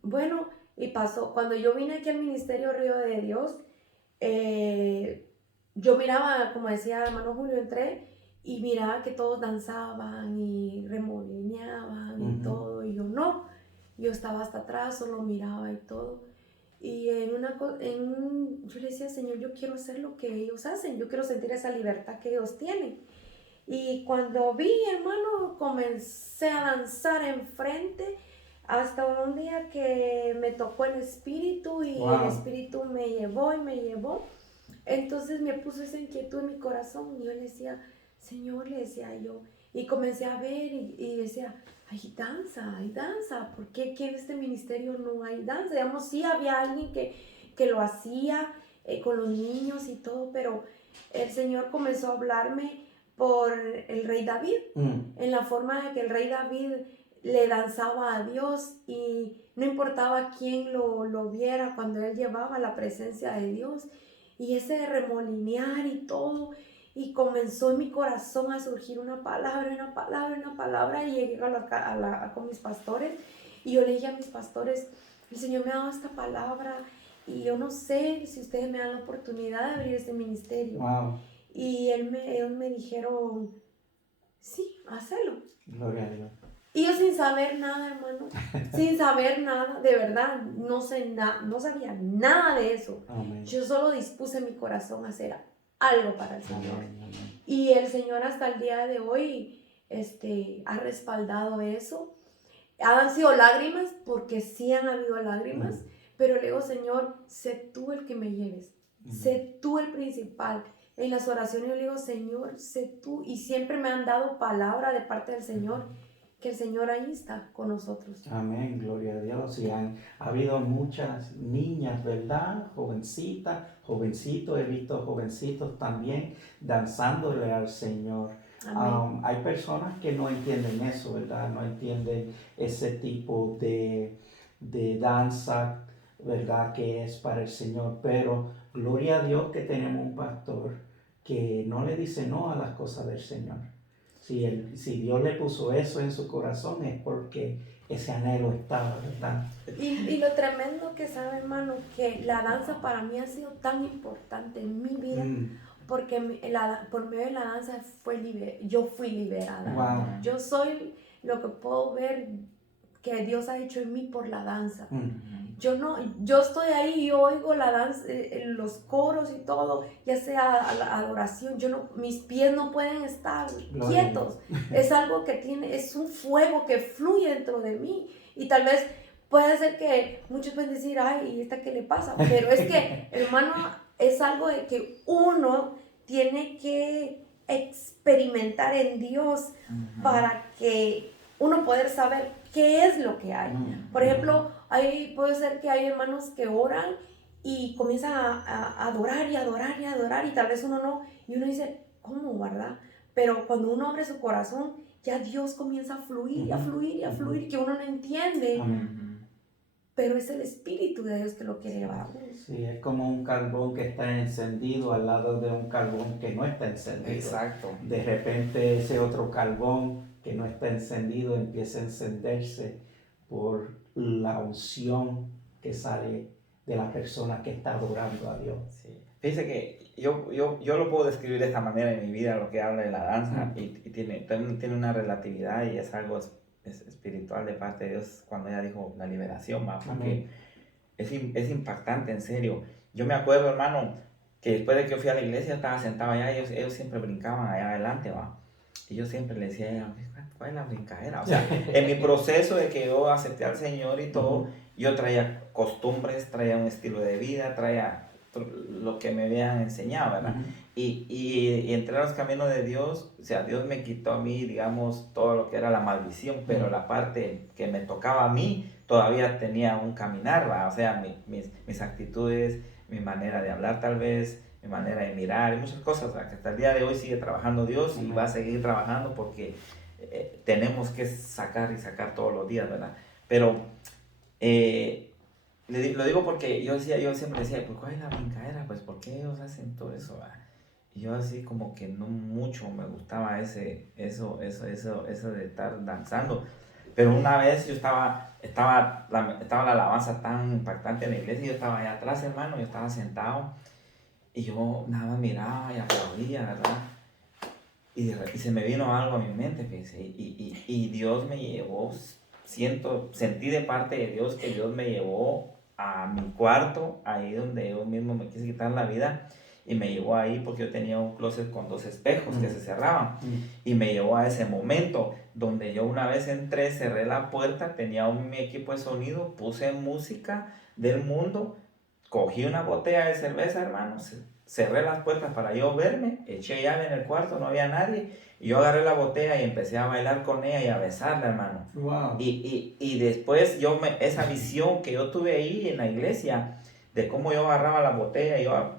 bueno... Y pasó, cuando yo vine aquí al Ministerio Río de Dios, yo miraba, como decía hermano Julio, entré y miraba que todos danzaban y remolineaban y todo, y yo estaba hasta atrás, solo miraba y todo. Y yo le decía, Señor, yo quiero hacer lo que ellos hacen, yo quiero sentir esa libertad que ellos tienen. Y cuando vi, hermano, comencé a danzar enfrente. hasta un día que me tocó el espíritu y Wow. el espíritu me llevó y me llevó. Entonces me puso esa inquietud en mi corazón y yo le decía, Señor, le decía yo, y comencé a ver y decía, hay danza, ¿por qué en este ministerio no hay danza? Digamos, sí había alguien que lo hacía con los niños y todo, pero el Señor comenzó a hablarme por el rey David, en la forma de que el rey David le danzaba a Dios y no importaba quién lo viera cuando él llevaba la presencia de Dios y ese remolinear y todo, y comenzó en mi corazón a surgir una palabra y llegué con mis pastores y yo le dije a mis pastores, el Señor me ha dado esta palabra y yo no sé si ustedes me dan la oportunidad de abrir este ministerio. Wow. Y ellos me dijeron, sí, hazlo. Gloria a Dios. Y yo sin saber nada, hermano, sin saber nada, de verdad, no sabía nada de eso. Amén. Yo solo dispuse mi corazón a hacer algo para el Señor. Amén, amén. Y el Señor hasta el día de hoy ha respaldado eso. Han sido lágrimas, porque sí han habido lágrimas, pero le digo, Señor, sé tú el que me lleves, sé tú el principal. En las oraciones yo le digo, Señor, sé tú, y siempre me han dado palabra de parte del Señor, que el Señor ahí está con nosotros. Amén, gloria a Dios. Y ha habido muchas niñas, ¿verdad? Jovencitas, jovencitos, he visto jovencitos también danzándole al Señor. Hay personas que no entienden eso, ¿verdad? No entienden ese tipo de danza, ¿verdad? Que es para el Señor. Pero gloria a Dios que tenemos un pastor que no le dice no a las cosas del Señor. Si Dios le puso eso en su corazón es porque ese anhelo estaba, ¿verdad? Y lo tremendo que sabe, hermano, que la danza para mí ha sido tan importante en mi vida, porque por medio de la danza yo fui liberada. Wow. Yo soy lo que puedo ver que Dios ha hecho en mí por la danza. Yo estoy ahí y oigo la danza, los coros y todo, ya sea la adoración, mis pies no pueden estar quietos. Es algo que es un fuego que fluye dentro de mí. Y tal vez puede ser que muchos pueden decir, ay, ¿y esta qué le pasa? Pero es que, hermano, es algo de que uno tiene que experimentar en Dios para que uno poder saber qué es lo que hay. Por ejemplo, puede ser que hay hermanos que oran y comienzan a adorar y tal vez uno no, y uno dice, ¿cómo, verdad? Pero cuando uno abre su corazón, ya Dios comienza a fluir y a fluir y a fluir, que uno no entiende, pero es el Espíritu de Dios que lo quiere llevar a uno. Sí, es como un carbón que está encendido al lado de un carbón que no está encendido. Exacto. De repente ese otro carbón que no está encendido empieza a encenderse por la unción que sale de la persona que está adorando a Dios. Sí. Fíjese que yo lo puedo describir de esta manera en mi vida, lo que habla de la danza, y tiene una relatividad y es algo espiritual de parte de Dios cuando ella dijo la liberación, ¿va? Porque es impactante, en serio. Yo me acuerdo, hermano, que después de que yo fui a la iglesia, estaba sentado allá, ellos siempre brincaban allá adelante, ¿va? Y yo siempre le decía a ella, ¿cuál es la brincadera? O sea, en mi proceso de que yo acepté al Señor y todo, yo traía costumbres, traía un estilo de vida, traía lo que me habían enseñado, ¿verdad? Y entré a los caminos de Dios, o sea, Dios me quitó a mí, digamos, todo lo que era la maldición, pero la parte que me tocaba a mí todavía tenía un caminar, ¿verdad? O sea, mis actitudes, mi manera de hablar tal vez, mi manera de mirar, y muchas cosas, ¿verdad? Que hasta el día de hoy sigue trabajando Dios y va a seguir trabajando porque tenemos que sacar todos los días, ¿verdad? Pero lo digo porque yo siempre decía, pues ¿cuál es la brincadera? Pues ¿por qué ellos hacen todo eso? ¿Verdad? Y yo así como que no mucho me gustaba eso de estar danzando. Pero una vez yo estaba la alabanza tan impactante en la iglesia, y yo estaba allá atrás, hermano, yo estaba sentado y yo nada más miraba y aplaudía, ¿verdad? Y se me vino algo a mi mente, fíjese, y Dios me llevó, sentí de parte de Dios que Dios me llevó a mi cuarto, ahí donde yo mismo me quise quitar la vida, y me llevó ahí porque yo tenía un closet con 2 espejos que se cerraban y me llevó a ese momento donde yo una vez entré, cerré la puerta, tenía mi equipo de sonido, puse música del mundo, cogí una botella de cerveza, hermano, cerré las puertas para yo verme, eché llave en el cuarto, no había nadie, y yo agarré la botella y empecé a bailar con ella y a besarla, hermano. Wow. Y después esa visión que yo tuve ahí en la iglesia, de cómo yo agarraba la botella y yo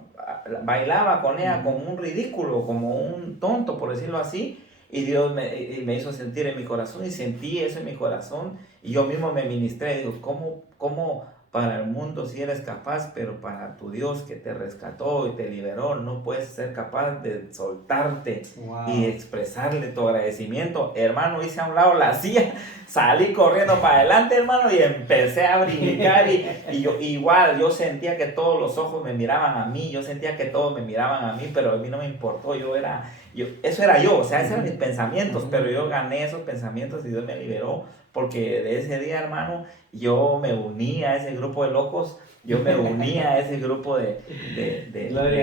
bailaba con ella como un ridículo, como un tonto, por decirlo así, y Dios me hizo sentir en mi corazón, y sentí eso en mi corazón, y yo mismo me ministré, digo, ¿cómo para el mundo si eres capaz, pero para tu Dios que te rescató y te liberó, no puedes ser capaz de soltarte y expresarle tu agradecimiento? Hermano, hice a un lado la silla, salí corriendo para adelante, hermano, y empecé a brincar, y yo igual, yo sentía que todos los ojos me miraban a mí, yo sentía que todos me miraban a mí, pero a mí no me importó, eso era yo, o sea, esos eran mis pensamientos, pero yo gané esos pensamientos y Dios me liberó, porque de ese día, hermano, yo me uní a ese grupo de locos, yo me uní a ese grupo de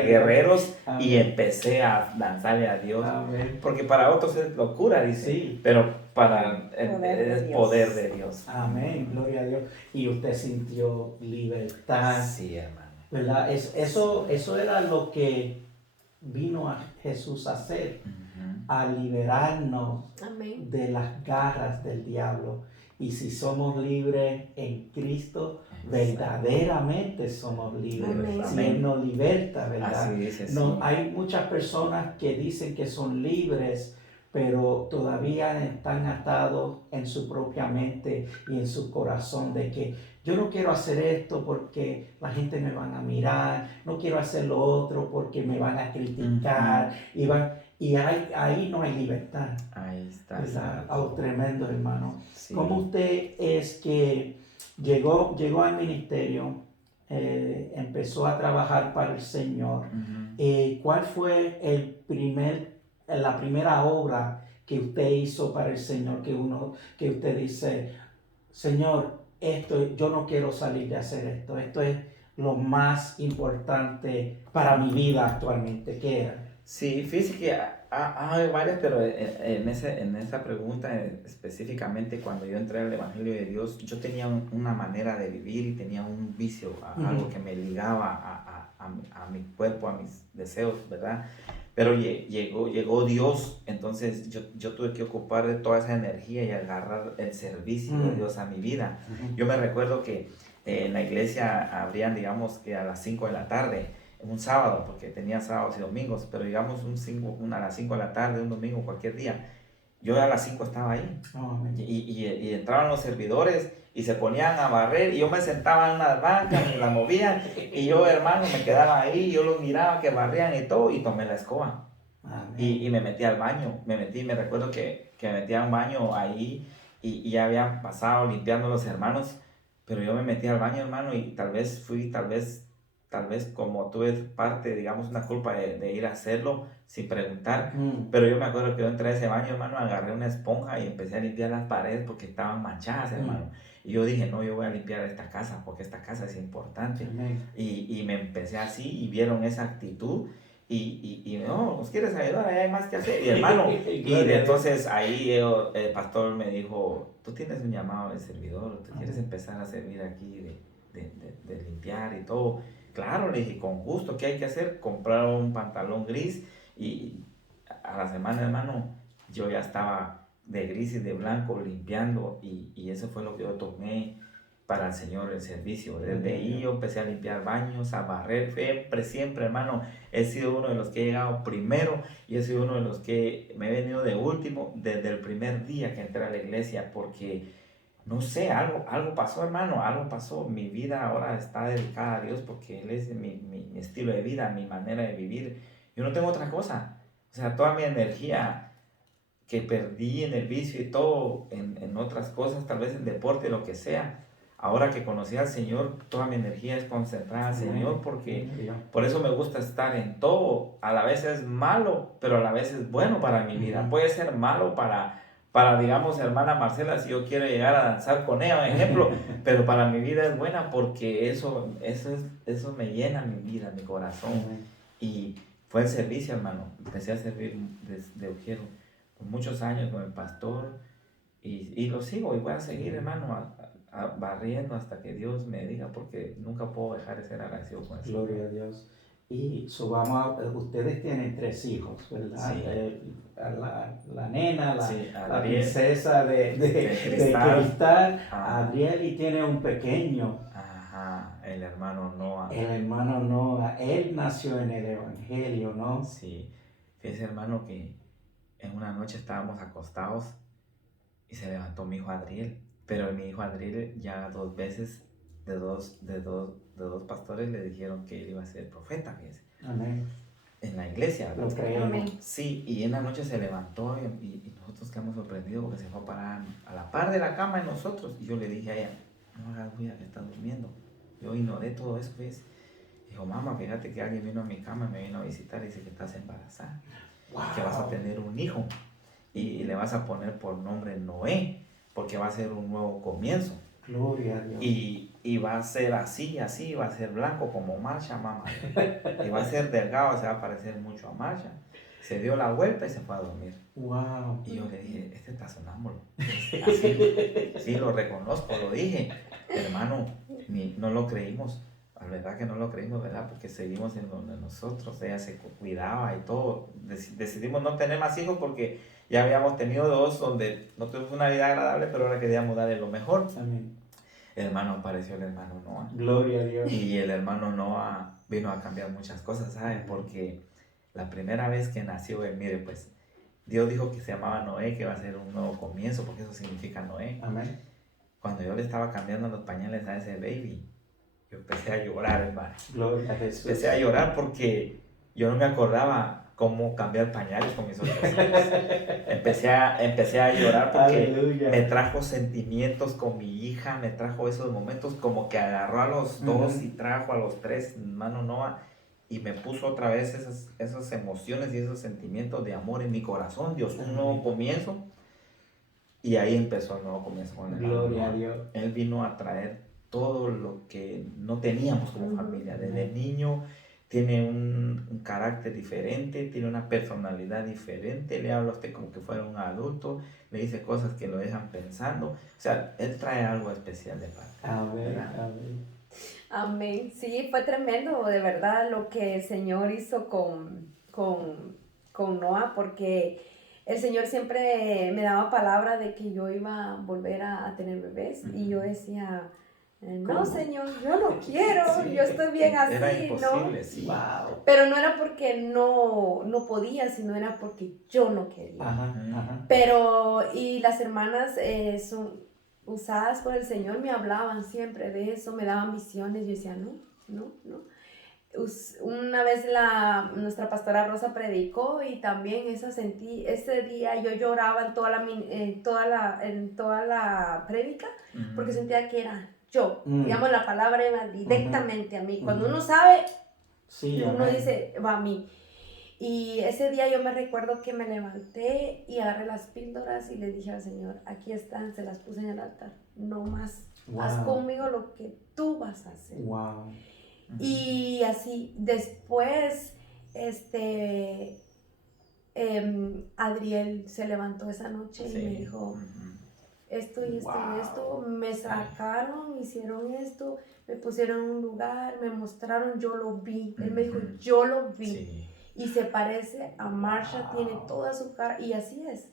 guerreros y empecé a danzarle a Dios. Amén. Porque para otros es locura, dice, sí, pero para es poder de Dios. Amén, gloria a Dios. Y usted sintió libertad. Sí, hermano. ¿Verdad? Eso era lo que vino a Jesús a hacer, a liberarnos Amén. de las garras del diablo. Y si somos libres en Cristo, verdaderamente somos libres. Amén. Si Él nos liberta, ¿verdad? Así dice, No, sí. hay muchas personas que dicen que son libres, pero todavía están atados en su propia mente y en su corazón de que yo no quiero hacer esto porque la gente me van a mirar, no quiero hacer lo otro porque me van a criticar, y ahí no hay libertad. Ahí está. ¿Verdad? Oh, tremendo, hermano. Sí. ¿Cómo usted es que llegó al ministerio, empezó a trabajar para el Señor? ¿Cuál fue la primera obra que usted hizo para el Señor, que usted dice, Señor, yo no quiero salir de hacer esto es lo más importante para mi vida actualmente? ¿Qué era? Sí, fíjese que hay varias, pero en esa pregunta específicamente, cuando yo entré al Evangelio de Dios, yo tenía una manera de vivir y tenía un vicio, algo que me ligaba a mi cuerpo, a mis deseos, ¿verdad? Pero llegó Dios, entonces yo tuve que ocupar de toda esa energía y agarrar el servicio de Dios a mi vida. Yo me recuerdo que en la iglesia abrían, digamos, que a las 5 de la tarde, un sábado, porque tenía sábados y domingos, pero digamos a las 5 de la tarde, un domingo, cualquier día, yo a las 5 estaba ahí. Y entraban los servidores y se ponían a barrer y yo me sentaba en unas bancas y las movían y yo, hermano, me quedaba ahí, yo los miraba que barrían y todo, y tomé la escoba y me metí al baño, me recuerdo que me metí al baño ahí y ya habían pasado limpiando los hermanos, pero yo me metí al baño, hermano, y tal vez como tuve parte, digamos, una culpa de ir a hacerlo sin preguntar, pero yo me acuerdo que yo entré a ese baño, hermano, agarré una esponja y empecé a limpiar las paredes porque estaban manchadas, hermano, y yo dije, no, yo voy a limpiar esta casa porque esta casa es importante, y me empecé así, y vieron esa actitud, y no, ¿nos quieres ayudar? Ahí hay más que hacer, y hermano, y entonces ahí el pastor me dijo, tú tienes un llamado de servidor, tú quieres empezar a servir aquí de limpiar y todo. Claro, le dije, con gusto, ¿qué hay que hacer? Comprar un pantalón gris y a la semana, hermano, yo ya estaba de gris y de blanco limpiando, y eso fue lo que yo tomé para el Señor, el servicio. Desde ahí yo empecé a limpiar baños, a barrer, siempre, hermano, he sido uno de los que he llegado primero y he sido uno de los que me he venido de último desde el primer día que entré a la iglesia, porque no sé, algo pasó, hermano, algo pasó. Mi vida ahora está dedicada a Dios porque Él es mi estilo de vida, mi manera de vivir. Yo no tengo otra cosa. O sea, toda mi energía que perdí en el vicio y todo, en otras cosas, tal vez en deporte, lo que sea. Ahora que conocí al Señor, toda mi energía es concentrada al Señor, porque por eso me gusta estar en todo. A la vez es malo, pero a la vez es bueno para mi vida. Puede ser malo para digamos, hermana Marcela, si yo quiero llegar a danzar con ella, un ejemplo, pero para mi vida es buena porque eso me llena mi vida, mi corazón. Y fue el servicio, hermano. Empecé a servir de ujero por muchos años con el pastor y lo sigo y voy a seguir, hermano, barriendo hasta que Dios me diga, porque nunca puedo dejar de ser agradecido con el Señor. Gloria a Dios. Y ustedes tienen 3 hijos, ¿verdad? Sí. La nena, Sí, la Adriel, princesa de cristal, Ah. Adriel, y tiene un pequeño, Ajá, el hermano Noah. el hermano Noah. Él nació en el Evangelio, ¿no? Sí, fíjese, hermano, que en una noche estábamos acostados y se levantó mi hijo Adriel, pero mi hijo Adriel ya 2 veces de dos pastores le dijeron que él iba a ser profeta, fíjese, Amén. en la iglesia. Lo creemos. Amén. Sí, y en la noche se levantó y nosotros quedamos sorprendidos porque se fue a parar a la par de la cama de nosotros. Y yo le dije a ella, no hagas ruido que está durmiendo. Yo ignoré todo eso, fíjese. Dijo, mamá, fíjate que alguien vino a mi cama, me vino a visitar y dice que estás embarazada, que vas a tener un hijo y le vas a poner por nombre Noé, porque va a ser un nuevo comienzo. Gloria a Dios. Y va a ser así, va a ser blanco como Marsha, mamá. Y va a ser delgado, se va a parecer mucho a Marsha. Se dio la vuelta y se fue a dormir. Wow. Y yo le dije, este está sonámbulo. Así, sí, lo reconozco, lo dije. Hermano, no lo creímos. La verdad que no lo creímos, ¿verdad? Porque seguimos en donde nosotros, ella se cuidaba y todo. Decidimos no tener más hijos porque ya habíamos tenido 2 donde no tuvimos una vida agradable, pero ahora queríamos darle lo mejor. Amén. El hermano apareció, el hermano Noah. Gloria a Dios. Y el hermano Noah vino a cambiar muchas cosas, ¿sabes? Porque la primera vez que nació él, mire, pues, Dios dijo que se llamaba Noé, que va a ser un nuevo comienzo, porque eso significa Noé. Amén. Cuando yo le estaba cambiando los pañales a ese baby, yo empecé a llorar, hermano. Gloria a Jesús. Empecé a llorar porque yo no me acordaba cómo cambiar pañales con mis otros hijos. Empecé a llorar porque Aleluya. me trajo sentimientos con mi hija, me trajo esos momentos como que agarró a los 2 y trajo a los 3, hermano Noah, y me puso otra vez esas emociones y esos sentimientos de amor en mi corazón. Dios, un nuevo comienzo. Y ahí empezó el nuevo comienzo con el hermano Gloria a Noah. Dios. Él vino a traer todo lo que no teníamos como familia. Desde niño tiene un carácter diferente, tiene una personalidad diferente, le habla a usted como que fuera un adulto, le dice cosas que lo dejan pensando. O sea, él trae algo especial de parte. Amén. Amén. Amén. Sí, fue tremendo, de verdad, lo que el Señor hizo con Noah, porque el Señor siempre me daba palabra de que yo iba a volver a tener bebés. Y yo decía, no, ¿Cómo? Señor, yo no quiero, Sí, yo estoy bien así, era imposible, ¿no? sí. Wow. Pero no era porque no podía, sino era porque yo no quería. Ajá, ajá. Pero, y las hermanas son usadas por el Señor, me hablaban siempre de eso, me daban visiones, yo decía, no. Una vez nuestra pastora Rosa predicó y también ese día yo lloraba en toda la prédica, porque sentía que era yo, digamos, la palabra iba directamente a mí. Cuando uno sabe, sí, uno amén. dice, va a mí. Y ese día yo me recuerdo que me levanté y agarré las píldoras y le dije al Señor, aquí están, se las puse en el altar, no más, Wow. haz conmigo lo que tú vas a hacer. Wow. Y así, después, Adriel se levantó esa noche y me dijo, esto y esto y esto, me sacaron, hicieron esto, me pusieron en un lugar, me mostraron, yo lo vi. Él me dijo, yo lo vi. Sí. Y se parece a Marsha, tiene toda su cara, y así es.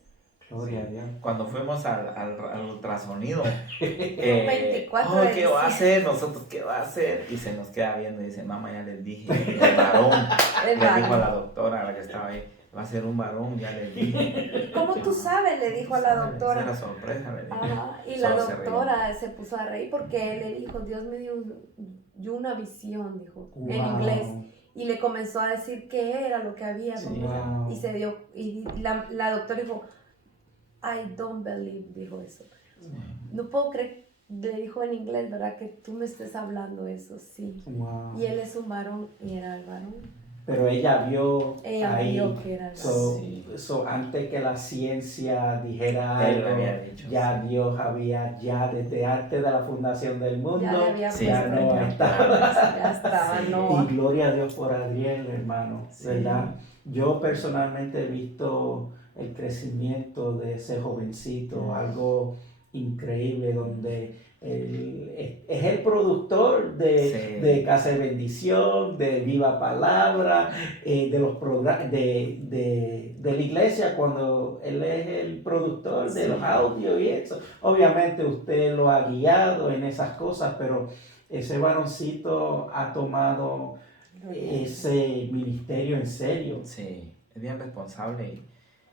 Gloria a Dios. Cuando fuimos al ultrasonido, 24 de ¿qué va a diciembre. hacer? Nosotros, ¿qué va a hacer? Y se nos queda viendo y dice, mamá, ya les dije, el varón. El Le dijo a varón. la doctora, a la que estaba ahí, va a ser un varón, ya les dije. ¿Cómo tú sabes? Le dijo a la Esa doctora. era sorpresa, le dije. Ajá, y la Solo se rió. doctora se puso a reír porque él le dijo, Dios me dio una visión, dijo, en Wow. inglés. Y le comenzó a decir qué era lo que había Sí. con ella. Wow. Y se dio, y la doctora dijo, I don't believe, dijo eso. No puedo creer, le dijo en inglés, ¿verdad? Que tú me estés hablando eso, sí. Wow. Y él es un varón y era el varón. pero ella vio Ella ahí. vio que era So, antes que la ciencia dijera Él algo, había dicho, ya sí. Dios había, ya desde antes de la fundación del mundo, ya le había Sí, ya puesto no ya. estaba. ya estaba Sí. Y Noah. gloria a Dios por Adriel, hermano, Sí. ¿verdad? Yo personalmente he visto el crecimiento de ese jovencito, algo increíble, donde él es el productor Sí. de Casa de Bendición, de Viva Palabra, de los programas de la iglesia, cuando él es el productor de Sí. los audios y eso. Obviamente usted lo ha guiado en esas cosas, pero ese varoncito ha tomado ese ministerio en serio. Sí, es bien responsable y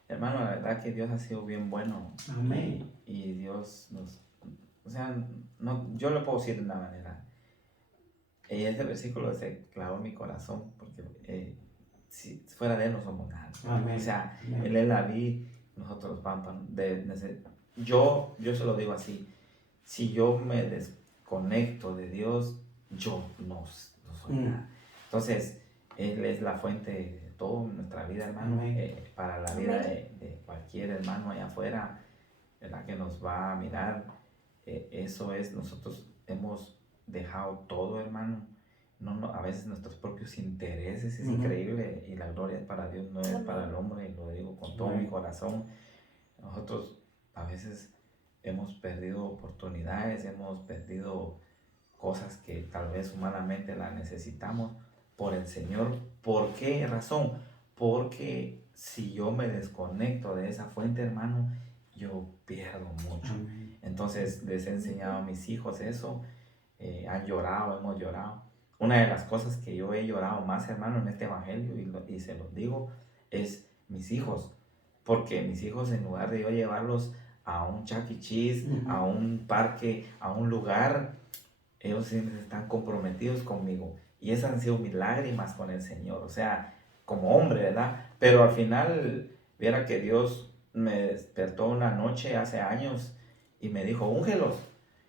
hermano, la verdad que Dios ha sido bien bueno. Amén. Y Dios nos, o sea, no, yo lo puedo decir de una manera. Y ese versículo se clavó en mi corazón porque si fuera de Él no somos nada. Amén. O sea, Amén. Él es la vid, nosotros los pámpanos. Yo se lo digo así, si yo me desconecto de Dios, yo no soy nada. Entonces, Él es la fuente de todo en nuestra vida, hermano, para la vida de cualquier hermano allá afuera, ¿verdad? Que nos va a mirar. Eso es, nosotros hemos dejado todo, hermano. No, a veces nuestros propios intereses, es increíble, y la gloria es para Dios, no es para el hombre, y lo digo con todo mi corazón. Nosotros a veces hemos perdido oportunidades, hemos perdido cosas que tal vez humanamente las necesitamos por el Señor. ¿Por qué razón? Porque si yo me desconecto de esa fuente, hermano, yo pierdo mucho. Entonces les he enseñado a mis hijos eso, han llorado, hemos llorado. Una de las cosas que yo he llorado más, hermano, en este evangelio, y se los digo, es mis hijos. Porque mis hijos, en lugar de yo llevarlos a un Chuck E. Cheese, a un parque, a un lugar, ellos siempre están comprometidos conmigo. Y esas han sido mis lágrimas con el Señor. O sea, como hombre, ¿verdad? Pero al final, viera que Dios me despertó una noche hace años y me dijo, úngelos.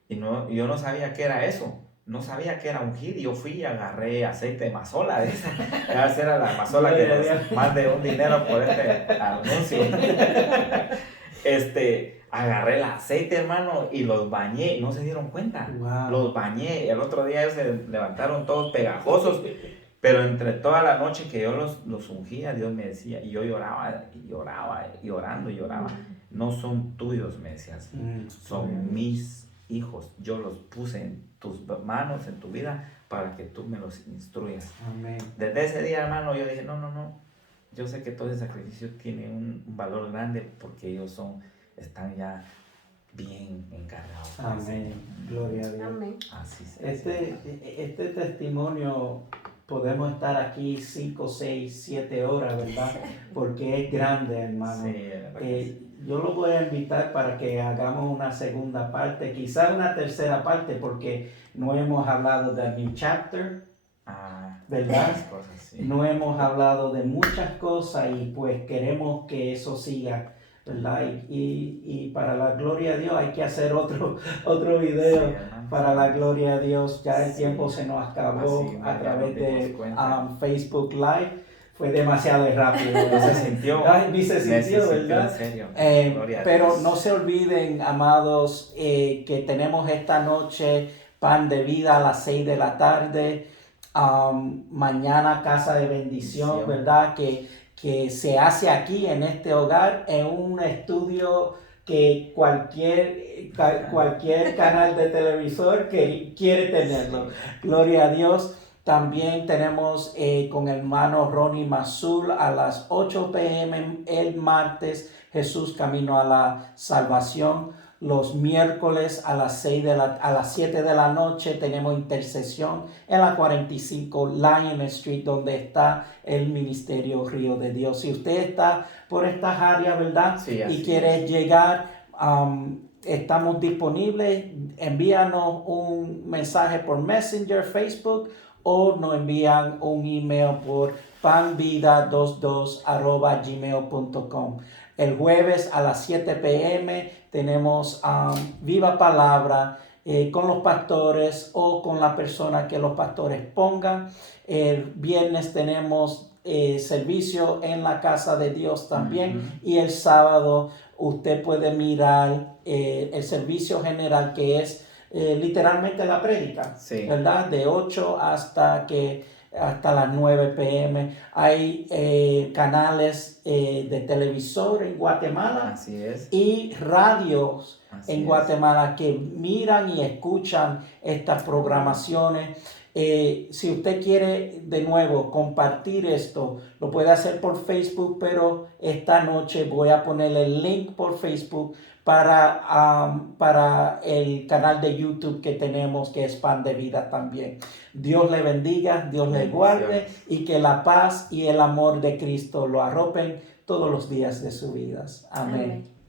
Y yo no sabía qué era eso. No sabía que era ungir, y yo fui y agarré aceite de mazola. Esa era la mazola que nos mande un dinero por este anuncio. Agarré el aceite, hermano, y los bañé, y no se dieron cuenta. Wow. Los bañé, y el otro día ellos se levantaron todos pegajosos, pero entre toda la noche que yo los ungía, Dios me decía, y yo lloraba, y lloraba, y orando, y lloraba. No son tuyos, me decías, son mis hijos. Yo los puse en tus manos, en tu vida, para que tú me los instruyas. Amén. Desde ese día, hermano, yo dije, no. Yo sé que todo ese sacrificio tiene un valor grande porque ellos están ya bien encargados. Amén. Gloria a Dios. Amén. Así es. Este testimonio, podemos estar aquí 5, 6, 7 horas, ¿verdad? Porque es grande, hermano. Sí, yo lo voy a invitar para que hagamos una segunda parte, quizás una tercera parte, porque no hemos hablado del New Chapter, ¿verdad? Cosas, sí. No hemos hablado de muchas cosas y pues queremos que eso siga, ¿verdad? Y para la gloria de Dios hay que hacer otro video. Sí, para la gloria de Dios. Ya el tiempo se nos acabó a través de Facebook Live. Fue demasiado rápido. Ni se sintió, ¿verdad? En serio. Pero no se olviden, amados, que tenemos esta noche Pan de Vida a las 6 de la tarde. Mañana Casa de Bendición, ¿verdad? Que se hace aquí en este hogar, en un estudio que cualquier canal de televisor que quiere tenerlo. Gloria a Dios. También tenemos con el hermano Ronnie Mazul a las 8 p.m. el martes, Jesús Camino a la Salvación. Los miércoles a las 7 de la noche tenemos intercesión en la 45 Lion Street, donde está el Ministerio Río de Dios. Si usted está por estas áreas, ¿verdad? Sí, y quiere llegar, estamos disponibles. Envíanos un mensaje por Messenger, Facebook, o nos envían un email por panvida22@gmail.com. El jueves a las 7 p.m. tenemos Viva Palabra con los pastores o con la persona que los pastores pongan. El viernes tenemos servicio en la casa de Dios también. Y el sábado usted puede mirar el servicio general, que es literalmente la prédica, Sí. ¿verdad? De 8 hasta las 9 p.m. Hay canales de televisor en Guatemala. Así es. Y radios Así en es. Guatemala que miran y escuchan estas programaciones. Si usted quiere de nuevo compartir esto, lo puede hacer por Facebook, pero esta noche voy a poner el link por Facebook para el canal de YouTube que tenemos, que es Pan de Vida también. Dios le bendiga, Dios le guarde, y que la paz y el amor de Cristo lo arropen todos los días de sus vidas. Amén. Amén.